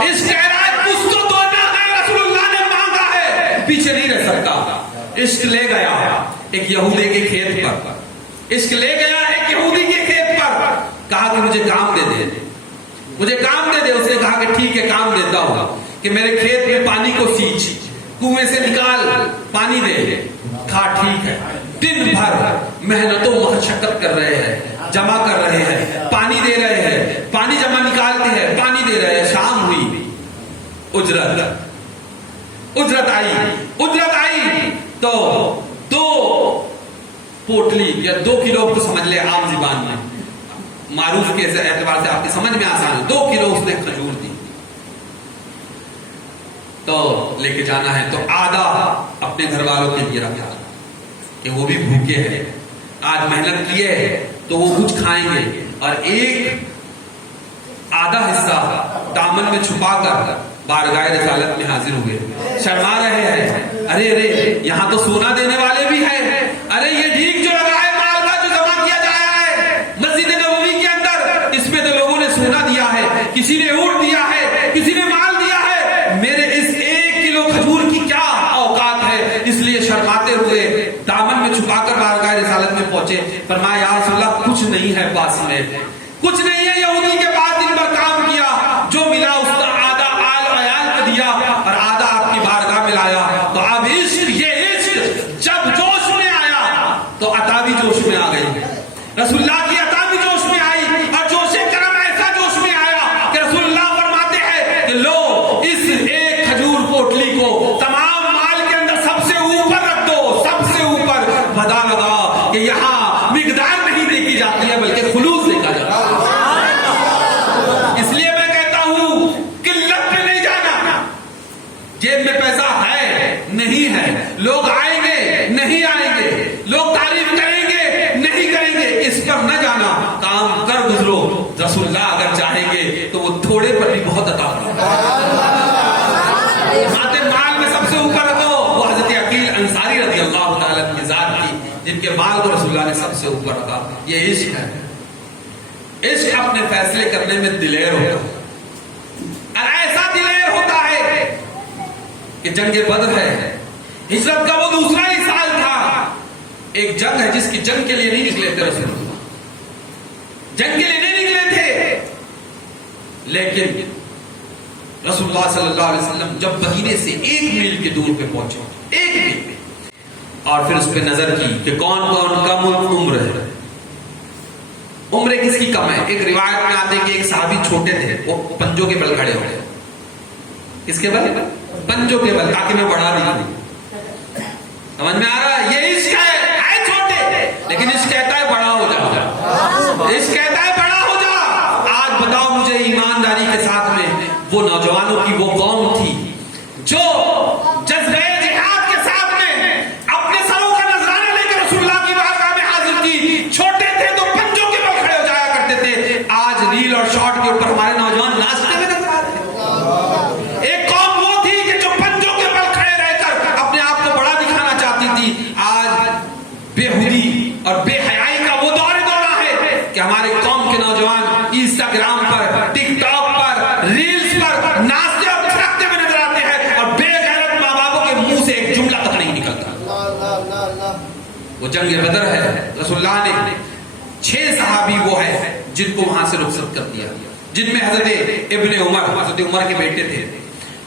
عشق کہہ رہا ہے کچھ تو دینا ہے۔ رسول اللہ نے مانگا ہے، پیچھے نہیں رہ سکتا۔ عشق لے گیا ایک یہودی کے کھیت پر، عشق لے گیا ایک یہودی کے کھیت پر، کہا کہ مجھے کام دے دے، مجھے کام دے دے۔ اس نے کہا کہ ٹھیک ہے کام دیتا ہوں، کہ میرے کھیت میں پانی کو سینچ، کنویں سے نکال پانی دے۔ کہا ٹھیک ہے۔ دن بھر محنت و مشقت کر رہے ہیں، جمع کر رہے ہیں، پانی دے رہے ہیں، پانی جمع نکالتے ہیں، پانی دے رہے ہیں۔ شام ہوئی، اجرت آئی تو 2 پوٹلی یا 2 کلو کو سمجھ لے، عام زبان میں معروف کے اعتبار سے آپ کی سمجھ میں آسان ہے، 2 کلو اس نے کھجور دی۔ تو لے کے جانا ہے تو آدھا اپنے گھر والوں کے لیے رکھا کہ وہ بھی بھوکے ہیں، آج محنت کیے ہیں تو وہ کچھ کھائیں گے، اور ایک آدھا حصہ دامن میں چھپا کر بارگاہ رسالت میں حاضر ہوئے، شرما رہے ہیں۔ ارے ارے یہاں تو سونا دینے والے بھی ہیں، ارے یہ ڈھیک جو لگا ہے مال کا جو جمع کیا جایا ہے مسجد نبوی کے اندر، اس میں تو لوگوں نے سونا دیا ہے، کسی نے اونٹ دیا ہے، کسی نے مال دیا ہے، میرے اس 1 کلو کھجور کی کیا اوقات ہے؟ اس لیے شرماتے ہوئے دامن میں چھپا کر بارگاہ رسالت میں پہنچے۔ فرمایا یا رسول اللہ کچھ نہیں ہے پاس میں، کچھ نہیں ہے، یہودی کے پاس دن بھر کام کیا، جو ملا اس کا آدھا آل عیال کو دیا اور آدھا آپ کی بارگاہ میں لایا۔ تو اب عشق، یہ عشق جب جوش میں آیا تو عطا بھی جوش میں آ گئی، رسول اللہ کی عطا بھی جوش میں آئی، اور جوش کرم ایسا جوش میں آیا کہ رسول اللہ فرماتے ہیں کہ لو اس 1 کھجور پوٹلی کو تمام مال کے اندر سب سے اوپر رکھ دو، سب سے اوپر۔ پتہ لگا کہ یہاں مقدار نہیں دیکھی جاتی ہے بلکہ خلوص دیکھا جاتا ہے۔ اس لیے میں کہتا ہوں قلت پہ نہیں جانا، جیب میں پیسہ ہے نہیں ہے، لوگ آئیں گے نہیں آئیں گے، لوگ تعریف کریں گے نہیں کریں گے، اس پر نہ جانا، کام کر گزرو۔ رسول اللہ اگر چاہیں گے تو وہ تھوڑے پر بھی بہت عطا فرمائیں۔ مال میں سب سے اوپر رکھو، وہ حضرت عقیل انصاری رضی اللہ تعالیٰ کی ذات تھی جن کے مال کو رسول اللہ نے سب سے اوپر رکھا۔ یہ عشق ہے، عشق اپنے فیصلے کرنے میں دلیر ہوتا ہے، اور ایسا دلیر ہوتا ہے کہ جنگ بدر ہے، ہجرت کا وہ دوسرا ہی سال تھا، ایک جنگ ہے جس کی جنگ کے لیے نہیں نکلے تھے رسول اللہ، جنگ کے لیے نہیں نکلے تھے، لیکن رسول اللہ صلی اللہ علیہ وسلم جب مدینے سے 1 میل کی دور پہ پہنچے، 1 میل پہ، اور پھر اس پہ نظر کی کہ کون کون کم عمر ہے، عمر کس کی کم ہے۔ ایک روایت میں آتے ہیں کہ ایک صحابی چھوٹے تھے، وہ پنجوں کے بل کھڑے ہو گئے، کس کے بل؟ پنجوں کے بل، تاکہ میں بڑھا دوں۔ سمجھ میں آ رہا ہے؟ یہ عشق ہے چھوٹے، لیکن عشق کہتا ہے بڑا ہو جا، عشق کہتا ہے بڑا ہو جا۔ آج بتاؤ مجھے ایمانداری کے ساتھ میں وہ نوجوانوں کی وہ قوم تھی جو جذبہ جہاد کے ساتھ میں اپنے سروں کا نذرانہ لے کر رسول اللہ کی بارگاہ میں حاضر کی، چھوٹے تھے تو پنجوں کے بل کھڑے ہو جایا کرتے تھے، آج ریل اور شارٹ کے اوپر ہمارے نوجوان ناچتے ہوئے نظر آتے ہیں۔ ایک قوم وہ تھی کہ جو پنجوں کے بل کھڑے رہ کر اپنے آپ کو بڑا دکھانا چاہتی تھی، آج بےہودی اور بے حیائی کا وہ دور ہے کہ ہمارے قوم کے نوجوان انسٹاگرام پر، ٹک ٹاک پر، ریلز پر ناچتے اور تھرکتے ہوئے نظر آتے ہیں، اور بے غیرت ماں باپوں کے منہ سے ایک جملہ تک نہیں نکلتا۔ وہ جنگ بدر ہے، رسول اللہ نے 6 صحابی وہ ہے جن کو وہاں سے رخصت کر دیا، جن میں حضرت ابن عمر، حضرت عمر کے بیٹے تھے،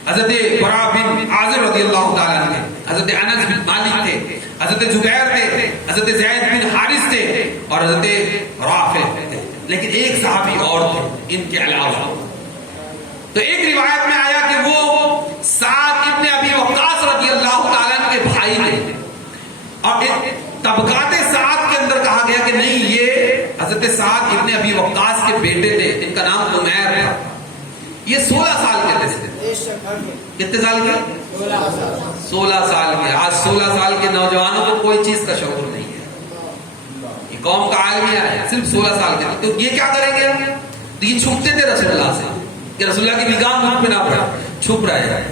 حضرت برا بن عازب رضی اللہ تعالیٰ عنہ، حضرت انس بن مالک تھے، حضرت زبیر تھے، حضرت زید بن حارث تھے، اور حضرت رافع تھے، لیکن ایک صحابی اور تھے ان کے علاوہ۔ تو ایک روایت میں آیا کہ وہ سعد ابن ابی وقاص رضی اللہ تعالیٰ عنہ کے بھائی تھے، اور طبقات سعد کے اندر کہا گیا کہ نہیں، یہ حضرت سعد ابن ابی وقاص کے بیٹے تھے، ان کا نام عمیر تھا، یہ 16 سال کے تھے۔ کتنے سال کے؟ 16 سال کے۔ آج 16 سال کے نوجوانوں کو کوئی چیز کا شعور نہیں ہے، یہ قوم کا عالمیہ ہے، صرف 16 سال کے۔ تو یہ کیا کریں گے؟ تو یہ چھپتے تھے رسول اللہ سے کہ رسول اللہ کی نگاہ منہ پہ نہ پڑے، چھپ رہے ہیں،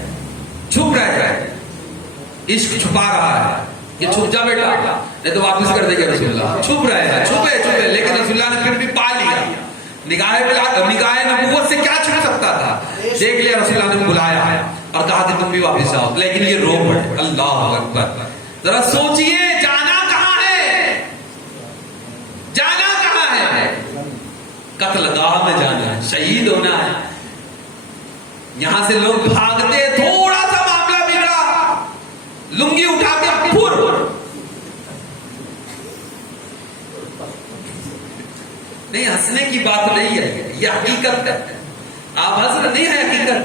چھپ رہے ہیں، عشق چھپا رہا ہے، یہ چھپ جا بیٹا نہیں تو واپس کر دے گا رسول اللہ، چھپ رہے ہیں، چھپے، لیکن رسول اللہ نے پھر بھی پا لیا۔ نگاہ نبوت سے کیا چھپ سکتا تھا؟ دیکھ لیا، رسول اللہ نے بلایا اور کہا کہ تم بھی واپس آؤ، لیکن یہ رو پڑے۔ اللہ اکبر، ذرا سوچئے جانا کہاں ہے، جانا کہاں ہے؟ قتل گاہ میں جانا ہے، شہید ہونا ہے۔ یہاں سے لوگ بھاگتے، تھوڑا سا معاملہ بگڑا، لنگی اٹھا کے پھر نہیں، ہنسنے کی بات نہیں ہے، یہ حقیقت ہے، آپ ہنس رہے نہیں ہے، حقیقت،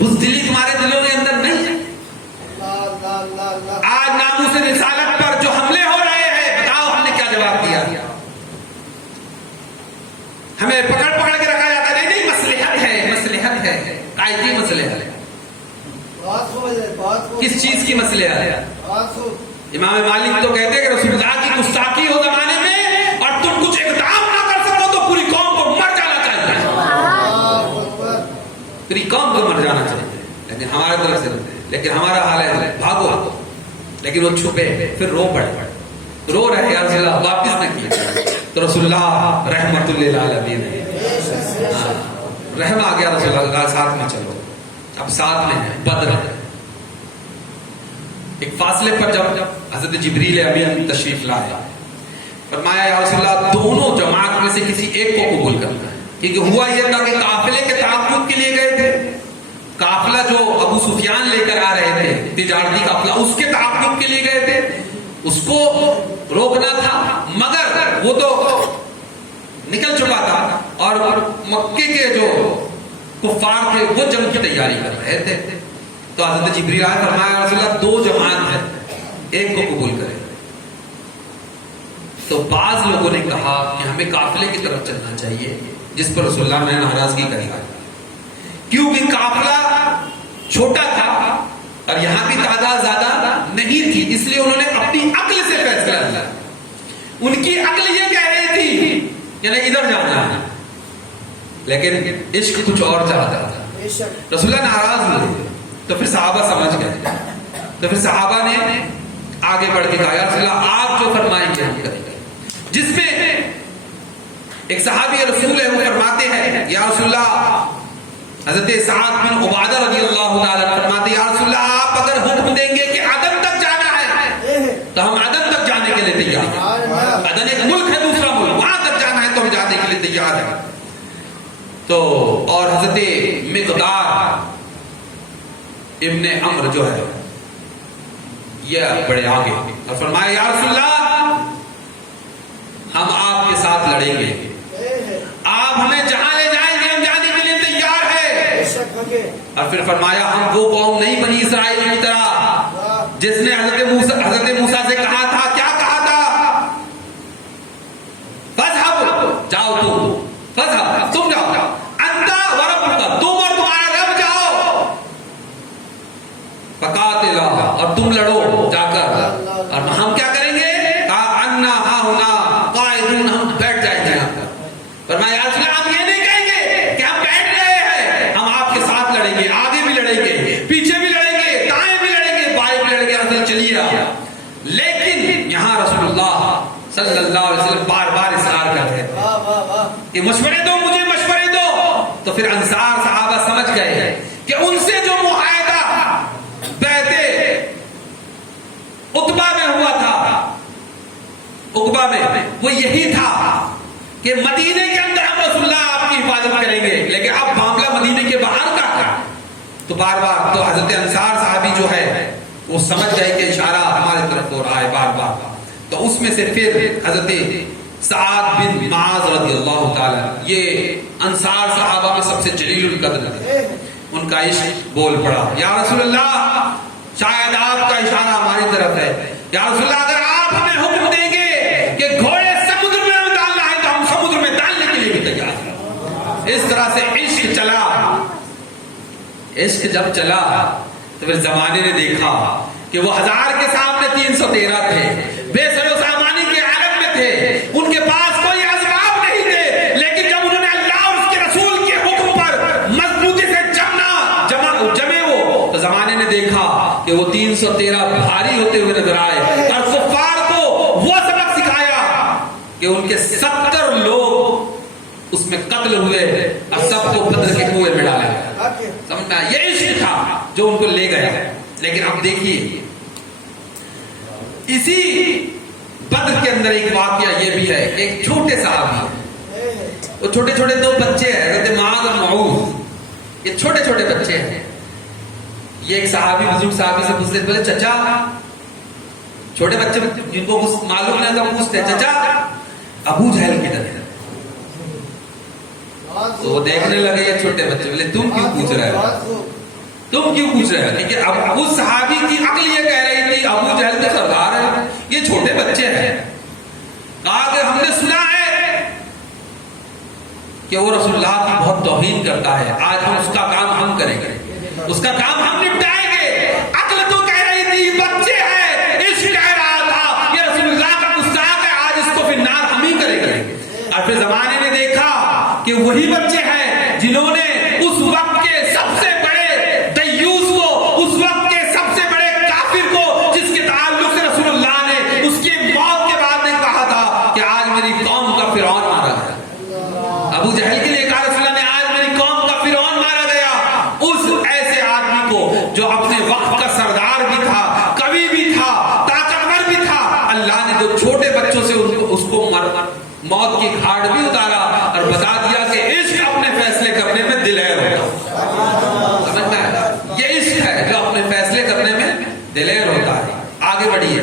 بزدلی تمہارے دلوں کے اندر نہیں ہے۔ آج ناموس رسالت پر جو حملے ہو رہے ہیں، بتاؤ ہم نے کیا جواب دیا؟ ہمیں پکڑ پکڑ کے رکھا جاتا ہے، نہیں مصلحت ہے، مصلحت ہے، قائدی مصلحت ہے، کس چیز کی مصلحت ہے؟ امام مالک تو کہتے ہیں کہ رسول اللہ کی گستاخی ہو زمانے میں اور تم کچھ اقدام نہ کر سکو تو پوری قوم کو مر جانا چاہیے، پوری قوم کو مر جانا چاہیے، لیکن ہمارے طرف سے، لیکن ہمارا حال ہے بھاگو، لیکن وہ چھپے، پھر رو پڑے، رو رہے یا رسول اللہ واپس نہ کیے، تو رسول اللہ رحمت للعالمین رحم آ گیا، رسول اللہ ساتھ میں چلو، اب ساتھ میں ہیں، بدر۔ ایک فاصلے پر جب حضرت جبریل امین تشریف لائے، فرمایا یا رسول اللہ دونوں جماعت میں سے کسی ایک کو قبول کرنا ہے، کیونکہ ہوا یہ تھا کہ قافلے کے تعاقب کے لیے گئے تھے، قافلہ جو ابو سفیان لے کر آ رہے تھے، تجارتی قافلہ، اس کے تعاقب کے لیے گئے تھے، اس کو روکنا تھا، مگر وہ تو نکل چکا تھا، اور مکے کے جو کفار تھے وہ جنگ کی تیاری کر رہے تھے، تو حضرت جبریل آئے، فرمایا رسول اللہ دو جماعت ہے، ایک کو قبول کرے۔ تو بعض لوگوں نے کہا کہ ہمیں قافلے کی طرف چلنا چاہیے، جس پر رسول اللہ نے ناراضگی کری، کیونکہ قافلہ چھوٹا تھا اور یہاں بھی تعداد زیادہ نہیں تھی، اس لیے انہوں نے اپنی عقل سے فیصلہ لیا۔ ان کی عقل یہ کہہ رہی تھی کہ نہیں ادھر جانا ہے، لیکن عشق کچھ اور چاہتا تھا۔ رسول اللہ ناراض ہوئے، تو پھر صحابہ سمجھ گئے، تو پھر صحابہ نے آگے بڑھ کے کہا یا رسول اللہ آپ جو فرمائیں گے ہم کریں گے، جس میں ایک صحابی رسول ہے وہ فرماتے ہیں یا رسول اللہ، حضرت سعد بن عبادہ رضی اللہ تعالیٰ فرماتے ہیں یا رسول اللہ آپ اگر حکم دیں گے کہ عدن تک جانا ہے تو ہم عدن تک جانے کے لیے تیار ہیں. عدن ایک ملک ہے دوسرا ملک، وہاں تک جانا ہے تو ہم جانے کے لیے تیار ہیں. تو اور حضرت مقدار ابن عمر جو ہے یہ بڑے آگے اور فرمایا یا رسول اللہ ہم آپ کے ساتھ لڑیں گے، آپ ہمیں جہاں لے جائیں گے ہم جانے کے لیے تیار ہے. اور پھر فرمایا ہم وہ قوم نہیں بنی اسرائیل کی طرح جس نے حضرت موسیٰ سے کہا تھا، کیا کہا تھا؟ فَاذْهَبْ جاؤ تم جاؤ انت وربک، تم اور تمہارا رب جاؤ، فقاتلا اور تم لڑو جا کر، اور ہم کیا کریں گے؟ کہا انا ہاہنا قاعدون، ہم بیٹھ جائیں گے یہاں پر. فرمایا ہم یہ نہیں کہیں گے کہ ہم بیٹھ گئے ہیں، ہم آپ کے ساتھ لڑیں گے، آگے بھی لڑیں گے، پیچھے بھی لڑیں گے، دائیں بھی لڑیں گے، بائیں بھی لڑیں گے، اصل چلیے. لیکن یہاں رسول اللہ صلی اللہ علیہ وسلم بار بار اصرار کرتے ہیں کہ مشورے دو مجھے، مشورے دو. تو پھر انصار صحابہ سمجھ گئے کہ ان سے جو معاہدہ بیعت عقبہ میں ہوا تھا، عقبہ میں وہ یہی تھا کہ مدینے کے اندر ہم رسول اللہ آپ کی حفاظت کریں گے، لیکن اب معاملہ مدینے کے باہر کا تھا. تو بار بار تو حضرت انصار صحابی جو ہے وہ سمجھ گئے کہ اشارہ ہمارے طرف ہو رہا ہے بار بار. تو اس میں سے پھر حضرت سعد بن معاذ رضی اللہ تعالی، یہ انصار صحابہ میں سب سے جلیل القدر تھے، ان کا عشق بول پڑا یا رسول اللہ شاید آپ کا اشارہ ہماری طرف ہے، یا رسول اللہ اگر آپ ہمیں حکم دیں گے کہ گھوڑے سمندر میں ڈالنا ہے تو ہم سمندر میں ڈالنے کے لیے بھی تیار ہیں. اس طرح سے عشق چلا. عشق جب چلا تو پھر زمانے نے دیکھا کہ وہ 1000 کے سامنے 313 تھے، بے سر و سامانی کے عالم میں تھے، ان کے پاس کوئی اسباب نہیں تھے، لیکن جب انہوں نے اللہ اور اس کے رسول کے حکم پر مضبوطی سے جمے وہ، تو زمانے نے دیکھا کہ وہ 313 بھاری ہوتے ہوئے نظر آئے، اور کفار کو وہ سبق سکھایا کہ ان کے 70 لوگ اس میں قتل ہوئے اور سب کو بدر کے کنویں میں ڈالا گیا. سمجھنا یہ عشق تھا جو ان کو لے گیا. لیکن اب دیکھیے اسی بدر کے اندر ایک واقعہ یہ بھی ہے، ایک چھوٹے صحابی، وہ چھوٹے چھوٹے 2 بچے ہیں، حضرت معاذ اور معوذ، یہ چھوٹے چھوٹے بچے ہیں. یہ ایک صحابی بزرگ صحابی سے پوچھتے بولے چچا، چھوٹے بچے جن کو معلوم نہیں تھا پوچھتے چچا ابو جہل کدھر ہے؟ تو وہ دیکھنے لگے یہ چھوٹے بچے، بولے تم کیوں پوچھ رہے ہو، تم کیوں پوچھ رہے ہو؟ کیونکہ اب اس صحابی کی عقل یہ کہہ رہی تھی ابو جہل تو سردار ہے، یہ چھوٹے بچے ہیں. کہا کہ ہم نے سنا ہے کہ وہ رسول اللہ کی بہت توہین کرتا ہے، آج ہم اس کا کام ہم کریں گے، اس کا کام ہم نپٹائیں گے. عقل تو کہہ رہی تھی بچے ہیں، عشق کہہ رہا تھا یہ رسول اللہ کا گستاخ ہے، آج اس کو پھر نار ہم ہی کریں گے. اور پھر زمانے نے دیکھا کہ وہی بچے ہیں جنہوں نے اس وقت کے سب سے بڑے دیوس کو، اس وقت کے سب سے بڑے کافر کو، جس کے تعلق سے رسول اللہ نے اس کی موت کے بعد نے کہا تھا کہ آج میری قوم کا فرعون مارا گیا. ابو جہل کے لیے کہا رسول اللہ نے آج میری قوم کا فرعون مارا گیا. اس ایسے آدمی کو جو اپنے وقت کا سردار بھی تھا، کوی بھی تھا، طاقتور بھی تھا، اللہ نے 2 چھوٹے بچوں سے اس کو موت کی گھاٹ بھی اتارا اور بتا دیا کہ عشق اپنے فیصلے کرنے میں دلیر ہوتا ہے. سمجھنا ہے یہ عشق ہے جو اپنے فیصلے کرنے میں دلیر ہوتا ہے. آگے بڑھیے.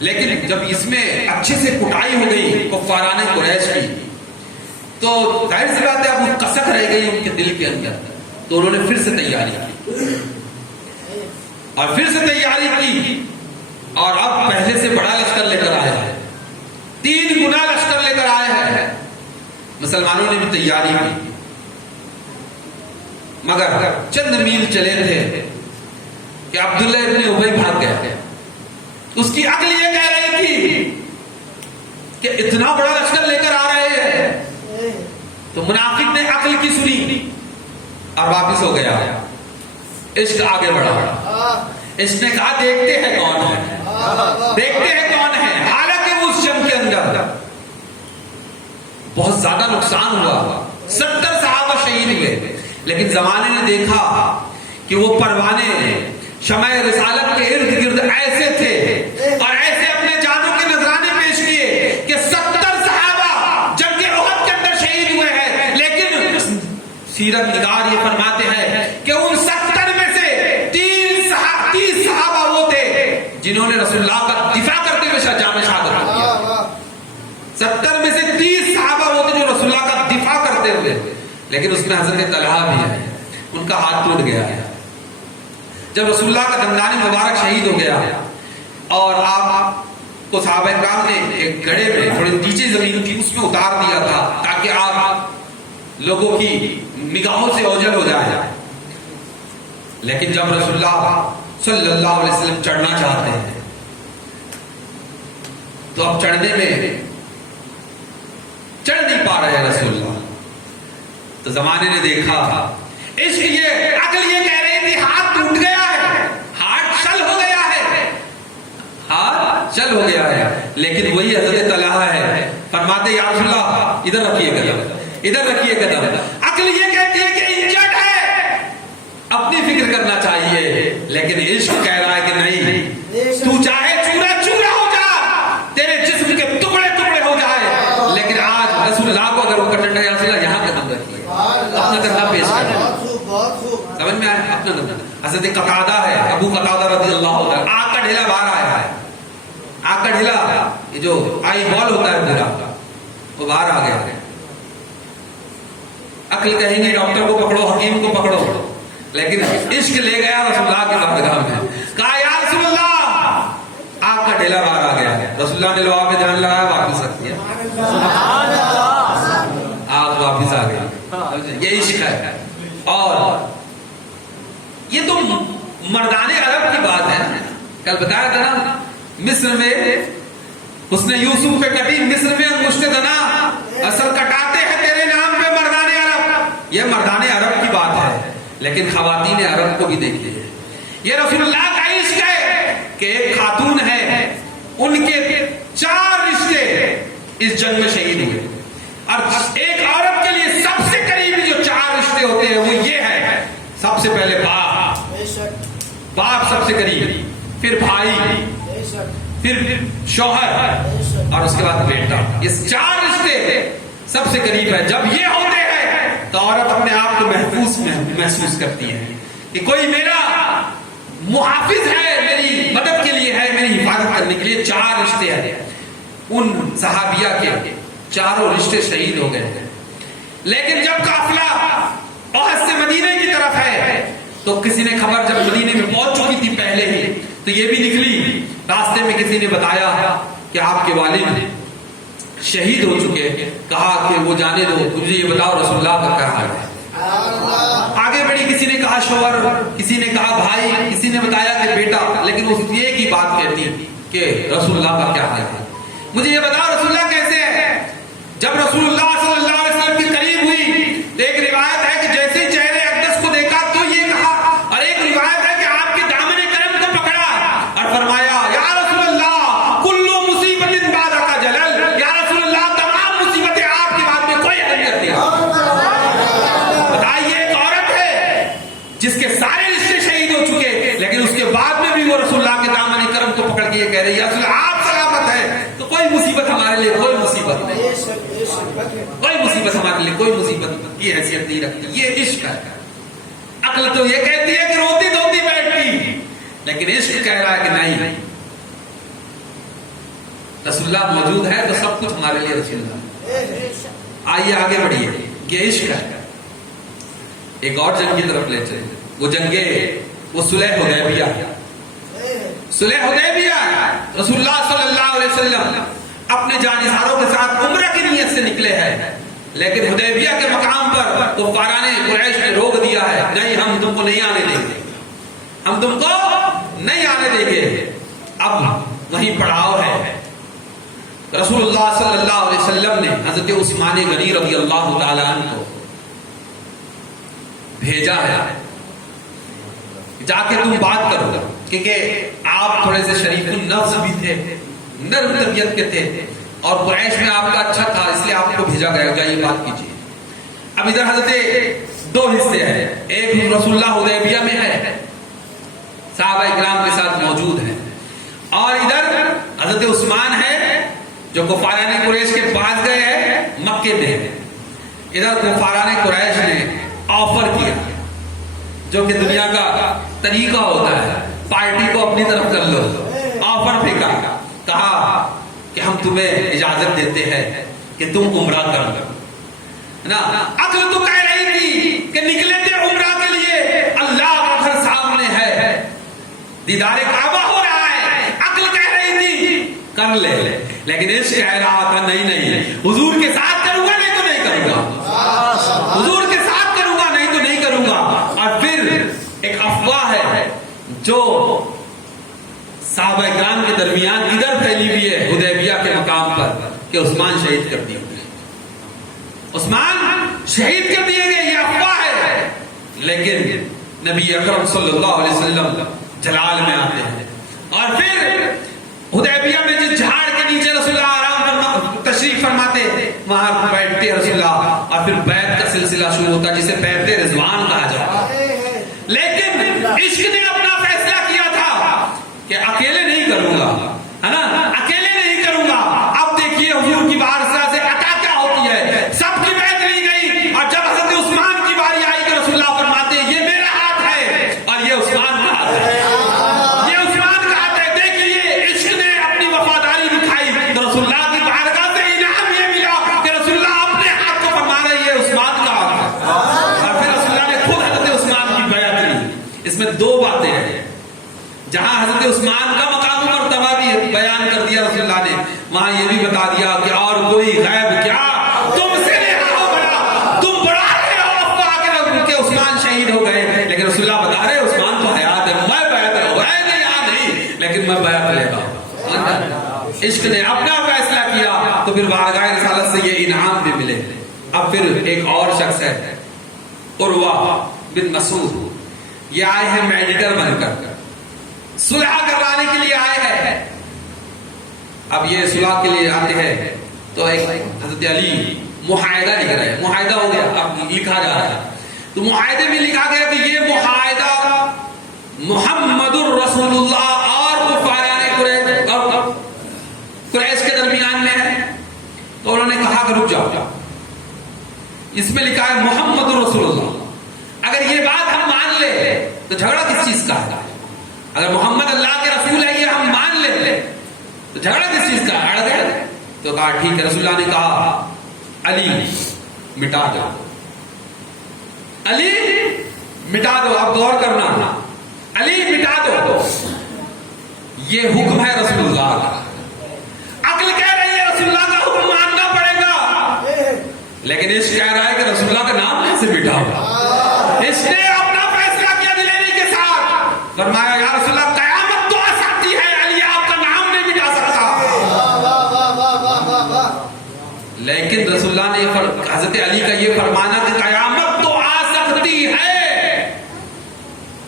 لیکن جب اس میں اچھے سے کٹائی ہو گئی کفاران قریش کی تو ظاہر سی بات ہے اب وہ کسک رہ گئی ان کے دل کے اندر. تو انہوں نے پھر سے تیاری کی اور پھر سے تیاری کی اور اب پہلے سے بڑا لشکر لے کر آئے ہیں، 3 گنا لشکر لے کر آئے ہیں. مسلمانوں نے بھی تیاری کی مگر چند میل چلے تھے کہ عبداللہ ابن ابی بھاگ گیا. اس کی عقل یہ کہہ رہی تھی کہ اتنا بڑا لشکر لے کر آ رہے ہیں. تو منافق نے عقل کی سنی اور واپس ہو گیا. عشق آگے بڑھا. اس نے کہا دیکھتے ہیں کون ہے، دیکھتے ہیں کون ہے. حالانکہ اس جنگ کے اندر بہت زیادہ نقصان ہوا، 70 صحابہ شہید ہوئے، لیکن زمانے نے دیکھا کہ وہ پروانے شمع رسالت کے ارد گرد ایسے تھے اور ایسے اپنے جانوں کے نذرانے پیش کیے کہ 70 صحابہ جنگ احد کے اندر شہید ہوئے ہیں، لیکن سیرت نگار یہ فرماتے ہیں کہ ان 70 میں سے 30 صحابہ وہ تھے جنہوں نے رسول اللہ کا دفاع کرتے ہوئے جام شہادت کیا۔ 70 میں سے 30 صحابہ وہ تھے جو رسول اللہ کا دفاع کرتے ہوئے، لیکن اس میں حضرت طلحہ بھی ہے، ان کا ہاتھ ٹوٹ گیا ہے۔ جب رسول اللہ کا دندان مبارک شہید ہو گیا اور آپ کو صحابہ کرام نے ایک گڑھے میں تھوڑی نیچے زمین کی اس میں اتار دیا تھا تاکہ آپ لوگوں کی نگاہوں سے اوجھل ہو جائے، لیکن جب رسول اللہ صلی اللہ علیہ وسلم چڑھنا چاہتے ہیں تو اب چڑھنے میں چڑھ نہیں پا رہے ہیں رسول اللہ، تو زمانے نے دیکھا، عشق یہ عقل یہ کہہ رہی تھی ہاتھ ٹوٹ گیا ہے، ہاتھ شل ہو گیا ہے، ہاتھ شل ہو گیا ہے، لیکن وہی حضرت طلحہ ہے، فرماتے یا رسول اللہ ادھر رکھیے قدم، ادھر رکھیے قدم۔ عقل یہ کہتی ہے کہ انجرڈ ہے، اپنی فکر کرنا چاہیے، لیکن عشق کہہ رہا ہے کہ نہیں، تو چاہے چورا چورا ہو جا، تیرے جسم کے ٹکڑے ٹکڑے ہو جائے، لیکن آج رسول اللہ کو اگر وہ کٹنا ہے رسول اللہ یہاں قدم رکھیے، اپنا کرنا پیش کرنا، سمجھ میں آئے اپنا کرنا۔ حضرت قتادہ ہے، ابو قتادہ رضی اللہ عنہ، آگ کا ڈھیلا باہر آیا ہے، آگ کا ڈھیلا یہ جو آئی بال ہوتا ہے پورا وہ باہر آ گیا ہے۔ عقل کہیں گے ڈاکٹر کو پکڑو، حکیم کو پکڑو، لیکن عشق لے گیا رسول اللہ کے بارگاہ میں، کہا یا رسول اللہ آگ کا ڈھیلا باہر آ گیا ہے، رسول اللہ نے لوہا پہ دھیان لگایا، واپس رکھ دیا، آگ واپس آ گئی، یہ عشق ہے۔ اور یہ تو مردان عرب کی بات ہے، کل بتایا تھا نا مصر میں اس نے یوسف پہ کبھی مصر میں انگشت دنا اثر کٹاتے ہیں تیرے نام پہ مردان عرب، یہ مردان عرب کی بات ہے، لیکن خواتین عرب کو بھی دیکھیے، یہ رسول اللہ کا عشق ہے کہ ایک خاتون ہے، ان کے 4 رشتے اس جنگ میں شہید ہوئے، اور ایک عورت کے لیے سب سے قریبی جو 4 رشتے ہوتے ہیں وہ یہ ہے، سب سے پہلے باپ سب سے قریبی، پھر بھائی، پھر شوہر، اور اس کے بعد بیٹا، یہ 4 رشتے سب سے قریب ہے۔ جب یہ ہوتے ہیں تو عورت اپنے آپ کو محفوظ محسوس کرتی ہے کہ کوئی میرا محافظ ہے، میری مدد کے لیے ہے، میری حفاظت کرنے کے لیے۔ 4 رشتے ہیں، ان صحابیہ کے 4 رشتے شہید ہو گئے ہیں، لیکن جب قافلہ احد سے مدینے کی طرف ہے تو کسی نے خبر جب مدینے میں پہنچ چکی تھی پہلے ہی تو یہ بھی نکلی، راستے میں کسی نے بتایا کہ آپ کے والد شہید ہو چکے، کہا کہ وہ جانے دو، مجھے یہ بتاؤ رسول اللہ کا کیا حال ہے۔ آگے بڑھی، کسی نے کہا شوہر، کسی نے کہا بھائی، کسی نے بتایا کہ بیٹا، لیکن وہ ایک ہی بات کہتی کہ رسول اللہ کا کیا حال ہے، مجھے یہ بتاؤ رسول اللہ کیسے ہے۔ جب رسول اللہ صلی اللہ علیہ وسلم کی قریب ہوئی تو ایک روایت ہے کہ جیسے ہی چہرے اقدس کو دیکھا تو یہ کہا، اور ایک روایت ہے کہ آپ کے دامن کرم کو پکڑا اور فرمایا یا رسول اللہ کل مصیبت بعدک جلل، یا رسول اللہ تمام مصیبتیں آپ کے بعد میں کوئی حل کر دیا۔ بتائیے ایک عورت ہے جس کے سارے رشتے شہید ہو چکے، لیکن اس کے بعد میں بھی وہ رسول اللہ کے دامن کرم کو پکڑ کے یہ کہہ رہی ہے رسول اللہ آپ سلامت ہے، تو کوئی مصیبت ہمارے لیے کوئی مصیبت نہیں، کوئی مصیبت ہمارے لیے کوئی مصیبت کی حیثیت نہیں رکھتی، یہ عشق ہے۔ عقل تو یہ کہتی ہے کہ روتی دھوتی بیٹھتی، لیکن عشق کہہ رہا ہے کہ نہیں، رسول اللہ موجود ہے تو سب کچھ ہمارے لیے رسول اللہ۔ آئیے آگے بڑھیے، یہ عشق ہے۔ ایک اور جنگ کی طرف لے چلے، وہ جنگیں وہ صلح حدیبیہ، صلح حدیبیہ رسول اللہ صلی اللہ علیہ وسلم اپنے جانثاروں کے ساتھ عمرہ کی نیت سے نکلے ہیں، لیکن حدیبیہ کے مقام پر کفاران قریش نے روک دیا ہے، نہیں ہم تم کو نہیں آنے دیں گے، ہم تم کو نہیں آنے دیں گے۔ اب وہیں پڑاؤ ہے، رسول اللہ صلی اللہ علیہ وسلم نے حضرت عثمان غنی رضی اللہ تعالی عنہ کو بھیجا ہے، جا کے تم بات کرو، کیونکہ آپ تھوڑے سے شریف النفس بھی تھے، نرم طبیعت کے تھے، اور قریش میں آپ کا اچھا تھا اس لیے آپ کو بھیجا گیا، جائیے بات کیجیے۔ اب ادھر حضرت دو حصے ہیں، ایک رسول اللہ حدیبیہ میں ہے، صحابہ اکرام کے ساتھ موجود ہیں، اور ادھر حضرت عثمان ہے جو کفاران قریش کے پاس گئے ہیں، مکے میں ہے۔ ادھر کفاران قریش نے آفر کیا، جو کہ دنیا کا طریقہ ہوتا ہے، پارٹی کو اپنی طرف کر لو، آفر پھینکا، کہا کہ ہم تمہیں اجازت دیتے ہیں کہ تم عمرہ کر لو نا۔ عقل تو کہہ رہی تھی کہ نکلے تھے عمرہ کے لیے، اللہ کا گھر سامنے ہے، دیدار کعبہ ہو رہا ہے، عقل کہہ رہی تھی کر لے، لیکن عشق کہہ رہا تھا نہیں، حضور کے ساتھ کروں گا نہیں تو نہیں کروں گا، حضور کے ساتھ کروں گا نہیں تو نہیں کروں گا۔ اور پھر ایک افواہ ہے جو صحابہ اکرام کے درمیان ادھر پھیلی ہوئی ہے حدیبیہ کے مقام پر کہ عثمان شہید کر دیے گئے، عثمان شہید کر دیے گئے، یہ افواہ ہے۔ لیکن نبی اکرم صلی اللہ علیہ وسلم جلال میں آتے ہیں، اور پھر حدیبیہ میں جس جھاڑ کے نیچے رسول اللہ آرام تشریف فرماتے وہاں بیٹھتے رسول اللہ، اور پھر بیعت کا سلسلہ شروع ہوتا جسے بیعت رضوان کہا جاتا ہے۔ لیکن عشق نے اپنا فیصلہ کیا تھا کہ اکیلے نہیں کروں گا، ہے نا، اکیلے نہیں کروں گا۔ اب دیکھیے حضور کی بارگاہ سے عطا کیا ہوتی ہے، سب کی بیعت لی گئی، اور جب حضرت عثمان کی باری آئی کہ رسول اللہ فرماتے یہ میرا ہاتھ ہے اور یہ عثمان کا ہاتھ ہے، یہ عثمان کا ہاتھ ہے۔ دیکھیے عشق نے اپنی وفاداری دکھائی، تو رسول اللہ کی بارگاہ سے انعام یہ ملا کہ رسول اللہ اپنے ہاتھ کو فرما رہے یہ عثمان کا ہاتھ ہے، اور پھر رسول اللہ نے خود حضرت عثمان کی بیعت لی۔ اس میں دو باتیں ہیں، جہاں حضرت عثمان کا مقام و مرتبہ بھی بیان کر دیا رسول اللہ نے، وہاں یہ بھی بتا دیا کہ اور کوئی غیب کیا تم سے نہیں ہو بڑا، تم بڑا رہے ہو افواہ کہ عثمان شہید ہو گئے، لیکن رسول اللہ بتا رہے عثمان تو حیات ہے، میں بیعت ہے یہاں نہیں، لیکن میں بیعت لے گا۔ عشق نے اپنا فیصلہ کیا تو پھر بارگاہ رسالت سے یہ انعام بھی ملے۔ اب پھر ایک اور شخص ہے عروہ بن مسعود، یہ آئے ہیں میڈیکل بن کر، صلح کروانے کے لیے آئے ہیں۔ اب یہ صلح کے لیے آتے ہیں تو ایک حضرت علی معاہدہ لکھ رہے ہیں، معاہدہ ہو گیا، اب لکھا جا رہا ہے، تو معاہدے میں لکھا گیا کہ یہ معاہدہ محمد الرسول اللہ اور قریش کے درمیان میں ہے۔ تو انہوں نے کہا کہ رک جاؤ، اس میں لکھا ہے محمد الرسول اللہ، اگر یہ بات ہم مان لے تو جھگڑا کس چیز کا ہے؟ اگر محمد اللہ کے رسول ہے یہ ہم مان لیتے تو جھگڑا کس چیز کا اڑ گئے؟ تو کہا ٹھیک ہے۔ رسول اللہ نے کہا علی مٹا دو، علی مٹا دو، اب غور کرنا، علی مٹا دو، یہ حکم ہے رسول اللہ کا، عقل کہہ رہی ہے رسول اللہ کا حکم ماننا پڑے گا، لیکن عشق کہہ رہا ہے کہ رسول اللہ کا نام کیسے مٹاؤ؟ اس نے اپنا فیصلہ کیا دلیری کے ساتھ، فرمایا یا رسول اللہ قیامت تو آ سکتی ہے، علی آپ کا نام نہیں مٹا سکتا، لیکن رسول اللہ نے حضرت علی کا یہ فرمانا کہ قیامت تو آ سکتی ہے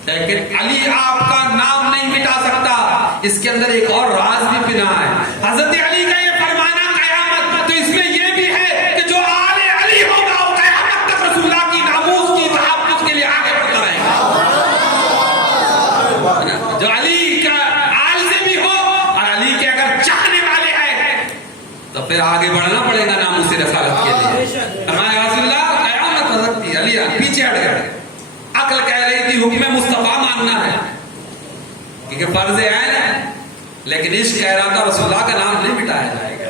لیکن علی آپ کا نام نہیں مٹا سکتا، اس کے اندر ایک اور راز بھی پنہا ہے۔ حضرت علی کا یہ فرمانا قیامت، تو اس میں یہ بھی ہے کہ جو آل علی ہوگا وہ قیامت تک رسول اللہ کی ناموس کی تحفظ کے لیے آگے بڑھتا رہے گا، جو علی کا آل سے بھی ہو اور علی کے اگر چاہنے والے ہیں تو پھر آگے بڑھنا پڑے گا ناموس رسالت کے لیے۔ ہمارے رسول اللہ قیامت ہو سکتی ہے، علی پیچھے ہٹ گئے، عقل کہہ رہی تھی حکم مصطفیٰ ماننا ہے کیونکہ فرض عین ہے، لیکن عشق کہہ رہا تھا رسول اللہ کا نام نہیں مٹایا جائے گا،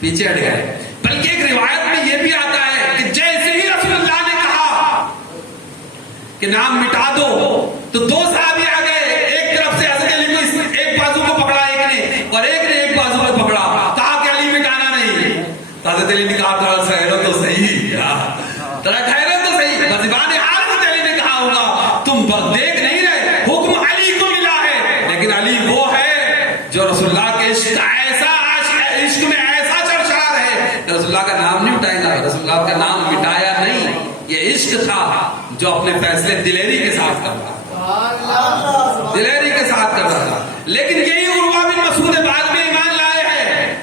پیچھے ہٹ گئے۔ بلکہ ایک روایت میں یہ بھی آتا ہے کہ جیسے ہی رسول اللہ نے کہا کہ نام مٹا دو تو دو صحابی آ گئے، ایک طرف سے حضرت علی کو ایک بازو کو پکڑا ایک نے، اور ایک نے ایک بازو کو پکڑا، کہا کہ علی مٹانا نہیں۔ حضرت علی نے کہا تھوڑا ٹھہرو تو صحیح، تھوڑا ٹھہرو تو صحیح، بزبان حال حضرت علی نے کہا ہوگا تم دیکھ نہیں رہے، حکم علی کو ملا ہے، لیکن علی وہ ہے جو رسول اللہ کے عشق میں ایسا چرچار ہے، رسول اللہ کا نام نہیں مٹائے گا، رسول اللہ کا نام مٹایا نہیں، یہ عشق تھا جو اپنے فیصلے دلیری کے ساتھ کر رہا، دلیری کے ساتھ کر رہا تھا۔ لیکن یہی عروہ بن مسعود بعد میں ایمان لائے ہیں،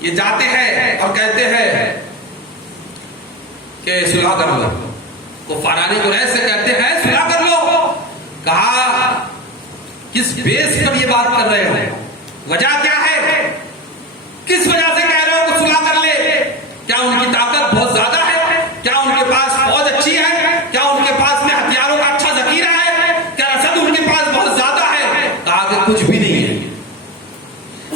یہ جاتے ہیں اور کہتے ہیں کہ صلح کر لو. کفاران قریش سے کہتے ہیں صلح کر لو. کہا کس بیس پر یہ بات کر رہے ہو؟ وجہ کیا ہے؟ کس وجہ سے کہہ رہے ہو کہ صلح کر لے؟ کیا ان کی طاقت بہت زیادہ ہے؟ کیا ان کے پاس فوج اچھی ہے؟ کیا ان کے پاس میں ہتھیاروں کا اچھا ذخیرہ ہے؟ کیا رسد ان کے پاس بہت زیادہ ہے؟ کہا کہ کچھ بھی نہیں ہے.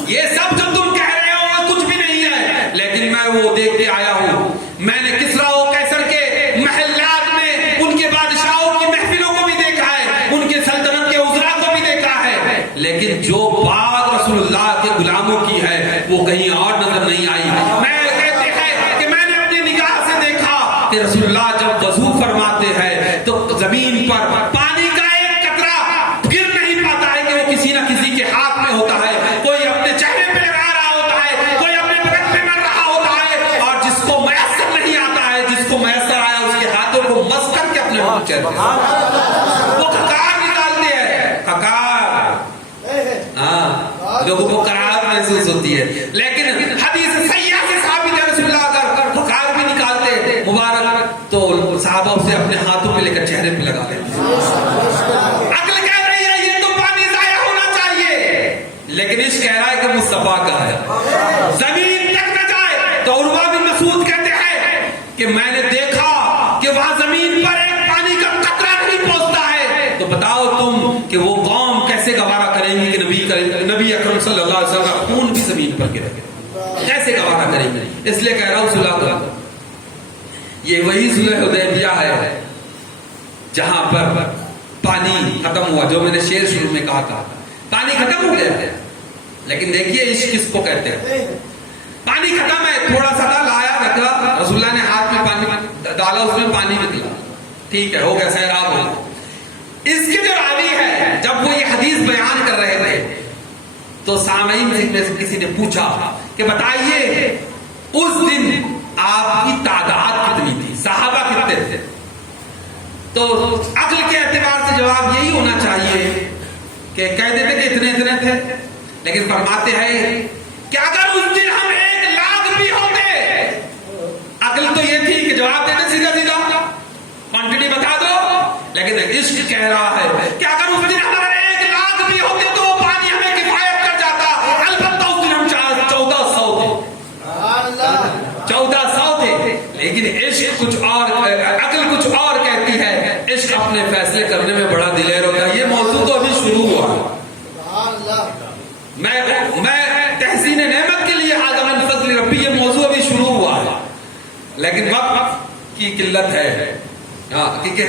یہ سب جو تم کہہ رہے ہو وہ کچھ بھی نہیں ہے، لیکن میں وہ دیکھ کے آیا ہوں. میں نے کسریٰ و قیصر کے محلات میں ان کے بادشاہوں کی محفلوں کو بھی دیکھا ہے، ان کے سلطنت کے وزراء کو بھی دیکھا ہے، لیکن جو بات رسول اللہ کے غلاموں کی ہے وہ کہیں اور نظر نہیں آئی. میں کہتے ہیں کہ میں نے اپنی نگاہ سے دیکھا کہ رسول اللہ جب وضو فرماتے ہیں تو زمین پر پانی کا ایک قطرہ گر نہیں پاتا ہے کہ وہ کسی نہ کسی کے ہاتھ میں ہوتا ہے. کوئی اپنے چہرے پہ لگا رہا ہوتا ہے، کوئی اپنے بدن پہ مر رہا ہوتا ہے، اور جس کو میسر نہیں آتا ہے، جس کو میسر آیا اس کے ہاتھوں کو مس کر کے اپنے چہرے وہ خکار نکالتے ہیں. خکار، ہاں، لوگوں کو قرار محسوس ہوتی ہے، لیکن حدیث سیاح سے ثابت ہے رسول اللہ اگر خکار بھی نکالتے مبارک تو صحابہ اسے اپنے ہاتھوں پہ لے کر چہرے پہ لگا لیتے. عقل کہہ رہی ہے یہ تو پانی ضائع ہونا چاہیے، لیکن عشق کہہ رہا ہے کہ مصطفیٰ کا ہے، زمین تک نہ جائے. تو عروہ بن مسعود کہتے ہیں کہ میں نے دیکھا کہ وہاں زمین پر ایک پانی کا قطرہ نہیں پہنچتا ہے. تو بتاؤ تم کہ وہ قوم کیسے گوارا کریں گی کہ نبی اکرم صلی اللہ علیہ وسلم کا خون بھی زمین پر گرے گا؟ کیسے گوارا کریں گے؟ اس لیے کہہ رہا ہوں صلح کرو. یہ وہی صلح حدیبیہ ہے جہاں پر پانی ختم ہوا، جو میں نے شعر شروع میں کہا تھا. پانی ختم ہو گیا، لیکن دیکھیے عشق کس کو کہتے ہیں. پانی ختم ہے، تھوڑا سا لایا رکھا، رسول اللہ نے ہاتھ میں پانی ڈالا، اس میں پانی نکلا، ٹھیک ہے، ہو گیا، سیراب ہو گیا. اس کے جو راوی ہے جب وہ یہ حدیث بیان کر رہے تھے تو سامعین میں سے کسی نے پوچھا کہ بتائیے اس دن آپ کی تعداد کتنی تھی، صحابہ کتنے تھے؟ تو عقل کے اعتبار سے جواب یہی ہونا چاہیے کہ کہہ دیتے کہ اتنے اتنے تھے، لیکن فرماتے ہیں کہ اگر اس دن ہم 1,00,000 بھی ہوتے، عقل تو یہ تھی کہ جواب دیتے سیدھا سیدھا کوانٹٹی بتا دو، لیکن عشق کہہ رہا ہے کہ اگر اس دن ہمارے 1,00,000 بھی ہوتے تو وہ پانی ہمیں کفایت کر جاتا. البتہ اس دن ہم 1400 تھے، 1400 تھے، لیکن عشق کچھ اور، عقل کچھ اور کہتی ہے. عشق اپنے فیصلے کرنے میں بڑا دلیر ہوتا ہے. یہ موضوع تو ابھی شروع ہوا، میں تحسین نعمت کے لیے آدم من فضل ربی، یہ موضوع ابھی شروع ہوا ہے، لیکن وقت کی قلت ہے. کیونکہ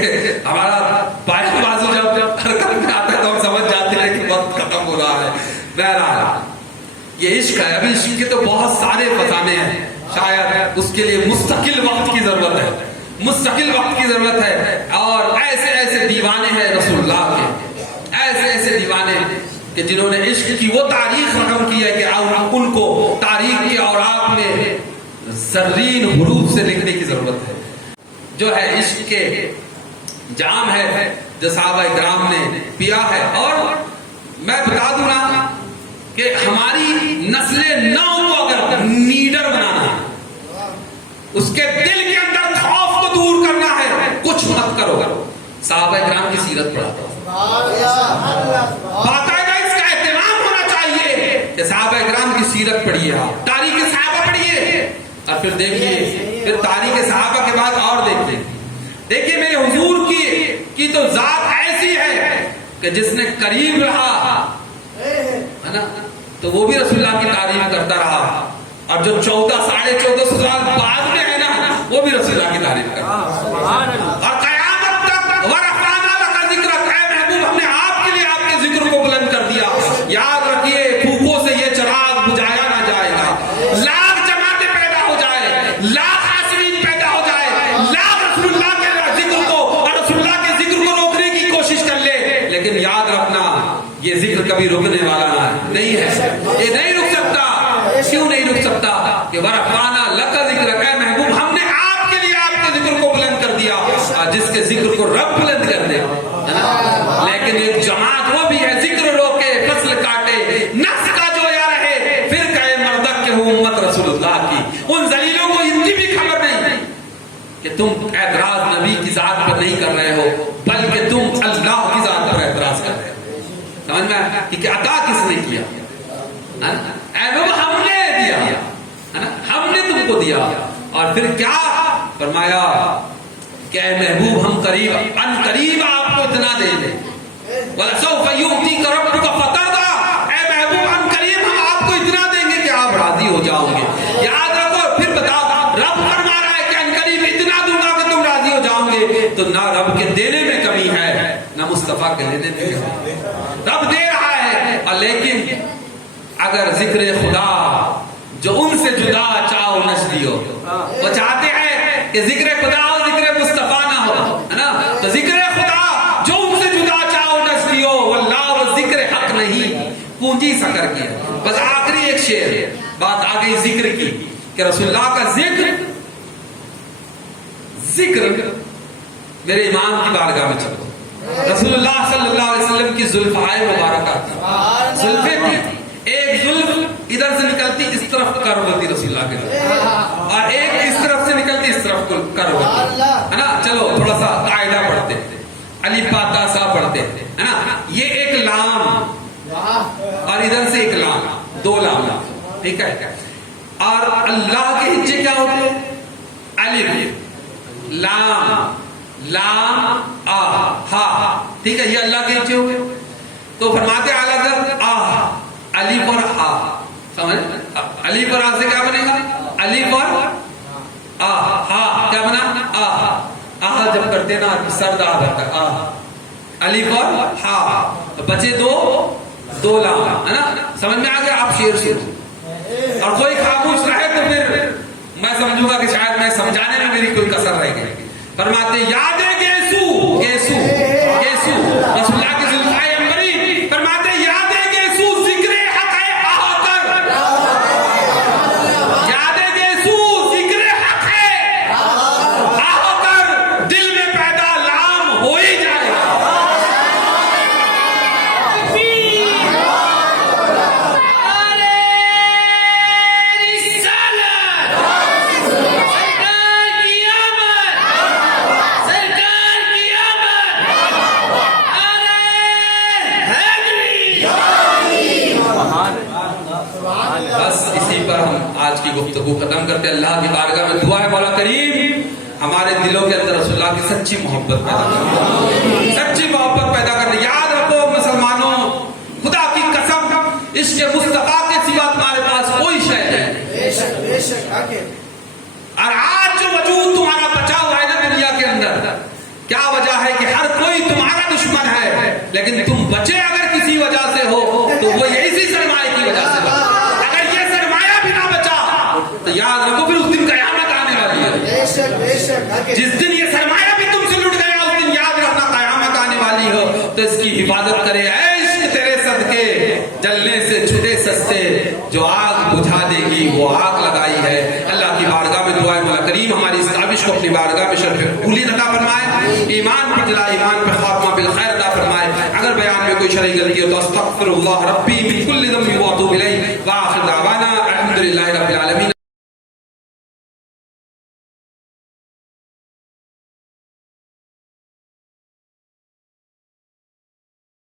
ہمارا بائیں بازو جب حرکت میں آتا ہے تو ہم سمجھ جاتے ہیں کہ وقت ختم ہو رہا ہے. بہرحال یہ عشق ہے. ابھی عشق کے تو بہت سارے فسانے ہیں، شاید اس کے لیے مستقل وقت کی ضرورت ہے، مستقل وقت کی ضرورت ہے. اور ایسے ایسے دیوانے ہیں رسول اللہ کے، ایسے ایسے دیوانے کہ جنہوں نے عشق کی وہ تاریخ رقم کی ہے کہ ان کو تاریخ کے اوراق میں زرین حروف سے لکھنے کی ضرورت ہے. جو ہے عشق کے جام ہے جو صحابہ کرام نے پیا ہے. اور میں بتا دوں نا کہ ہماری نسل نو کو اگر نیڈر بنانا ہے، اس کے دل کے اندر خوف کو دور کرنا ہے، کچھ مت کرو، صحابہ کرام کی سیرت پڑھاتا باقاعدہ اس کا اہتمام ہونا چاہیے کہ صحابہ کرام کی سیرت پڑھیے، تاریخ صحابہ پڑھیے، اور پھر دیکھیے پھر تاریخ صحابہ کے بعد اور دیکھیے میرے حضور کی تو ذات ایسی ہے کہ جس نے قریب رہا ہے نا تو وہ بھی رسول اللہ کی تعریف کرتا رہا، اور جو 1400 سال بعد میں ہے نا وہ بھی رسول اللہ کی تعریف کرتا رہا. اور قیامت تک ورفعنا لک ذکرک، اے محبوب ہم نے آپ کے لیے آپ کے ذکر کو بلند کر دیا. یاد رکھیے پھوکوں سے یہ چراغ بجھایا نہ جائے گا، لاکھ جماعتیں پیدا ہو جائے، لاکھ عاصرین پیدا ہو جائے، لاکھ رسول اللہ کے ذکر کو اور رسول اللہ کے ذکر کو روکنے کی کوشش کر لے، لیکن یاد رکھنا یہ ذکر کبھی رکنے والا نہیں ہے، یہ نہیں رک سکتا. کیوں نہیں رک سکتا؟ کہ ورفعنا لک ذکرک، اے محبوب ہم نے آپ کے لیے آپ کے ذکر کو بلند کر دیا، جس کے ذکر کو رب بلند کر دے. لیکن ایک جماعت وہ بھی ہے ذکر روکے فصل کاٹے، نفس کا جو یا رہے پھر کہے مردک کے ہوں امت رسول اللہ تم اعتراض نبی کی ذات پر نہیں کر رہے ہو بلکہ تم اللہ کی ذات پر اعتراض کر رہے ہو. سمجھ میں آیا کہ عطا کس نے کیا؟ اے بابا ہم نے دیا، ہم نے تم کو دیا. اور پھر کیا فرمایا کہ اے محبوب ہم قریب ان قریب آپ کو اتنا دیں گے. وَلَسَوْفَ يُؤْتِيكَ رَبُّكَ فَتَرْضَىٰ. اے محبوب ہم قریب ہم آپ کو اتنا دیں گے کہ آپ راضی ہو جاؤ گے. یاد رکھو. پھر بتاؤ رب فرما رہا ہے کہ ان قریب اتنا دوں گا کہ تم راضی ہو جاؤ گے. تو نہ رب کے دینے میں کمی ہے نہ مصطفیٰ کے لینے میں کمی ہے. رب دے رہا ہے. اور لیکن اگر ذکر خدا جو ان سے جدا چاہو نش دیو، وہ چاہتے ہیں کہ ذکر خدا ہو ذکر مصطفیٰ نہ ہو، ہے نا. تو ذکر خدا جو ان سے جدا چاہو نش دیو واللہ و ذکر حق نہیں پونجی سا کر کے. بس آخری ایک شعر بات آ گئی ذکر کی کہ رسول اللہ کا ذکر میرے امام کی بارگاہ میں چلو. رسول اللہ صلی اللہ علیہ وسلم کی زلفائے مبارکہ تھی، زلفیں تھی. ایک زلف ادھر سے نکلتی اس طرف کر ہوتی رسول اللہ کے لیے، اور ایک اس طرف سے نکلتی اس طرف کر ہوتی، ہے نا. چلو تھوڑا سا قاعدہ پڑھتے علی پاتا سا پڑھتے، ہے نا. یہ ایک لام اور ادھر سے ایک لام، دو لام، ٹھیک ہے. اور اللہ کے ہجے کیا ہوتے ہیں؟ الف لام لام آ ہا، ٹھیک ہے. یہ اللہ کے ہجے ہوئے. تو فرماتے اعلیٰ حضرت آ الف اور آ، سمجھ الف اور آ سے کیا بنے گا؟ الف اور آ. ہا کیا بنا؟ آ. آ جب کرتے نا سرد آ جاتا آ. الف اور ہا بچے دو لام، ہے نا. سمجھ میں آ گیا؟ آپ شعر سنو اور کوئی خاموش رہے تو پھر میں سمجھوں گا کہ شاید میں سمجھانے میں میری کوئی کسر رہ گئی. فرماتے یاد ہے گیسو گیسو گیسو رسول اللہ کی زلفائے انبری. فرماتے یاد ہے گیسو ذکر حق ہے آہ کر. یاد ہے گیسو ذکر حق ہے آہ کر. دل میں پیدا لام ہو ہی جائے. بس اسی پر ہم آج کی گفتگو ختم کرتے. اللہ کی بارگاہ میں دعا ہے مولا کریم ہمارے دلوں کے اندر رسول اللہ کی سچی محبت پیدا کر، سچی محبت پیدا کر. یاد رکھو مسلمانوں، خدا کی قسم عشق مصطفیٰ کے سوا تمہارے پاس کوئی شے نہیں. اور آج جو وجود تمہارا بچا ہوا ہے نا دنیا کے اندر، کیا وجہ ہے کہ ہر کوئی تمہارا دشمن ہے، لیکن تم بچے اگر کسی وجہ سے ہو تو وہ اسی سرمایہ کی وجہ سے بچے. اگر یہ سرمایہ بھی نہ بچا تو یاد رکھو پھر اس دن قیامت آنے والی ہے. جس دن یہ سرمایہ بھی تم سے لٹ گیا اس دن یاد رکھنا قیامت آنے والی ہو. تو اس کی حفاظت کرے. عشق تیرے صدقے جلنے سے چھٹے سستے، جو آگ بجھا دے گی وہ آگ لگائی ہے. اللہ کی بارگاہ میں دعا ہے مولا کریم ہماری اس کاوش کو اپنی بارگاہ میں شرف قبولیت عطا فرمائے. ایمان پر جلا، ایمان پہ خاتمہ بالخیر عطا فرمائے. اگر بیان میں کوئی شرعی غلطی ہو تو استغفر اللہ ربی من کل ذنب واتوب الیہ. واخر دعوانا الحمدللہ رب العالمین.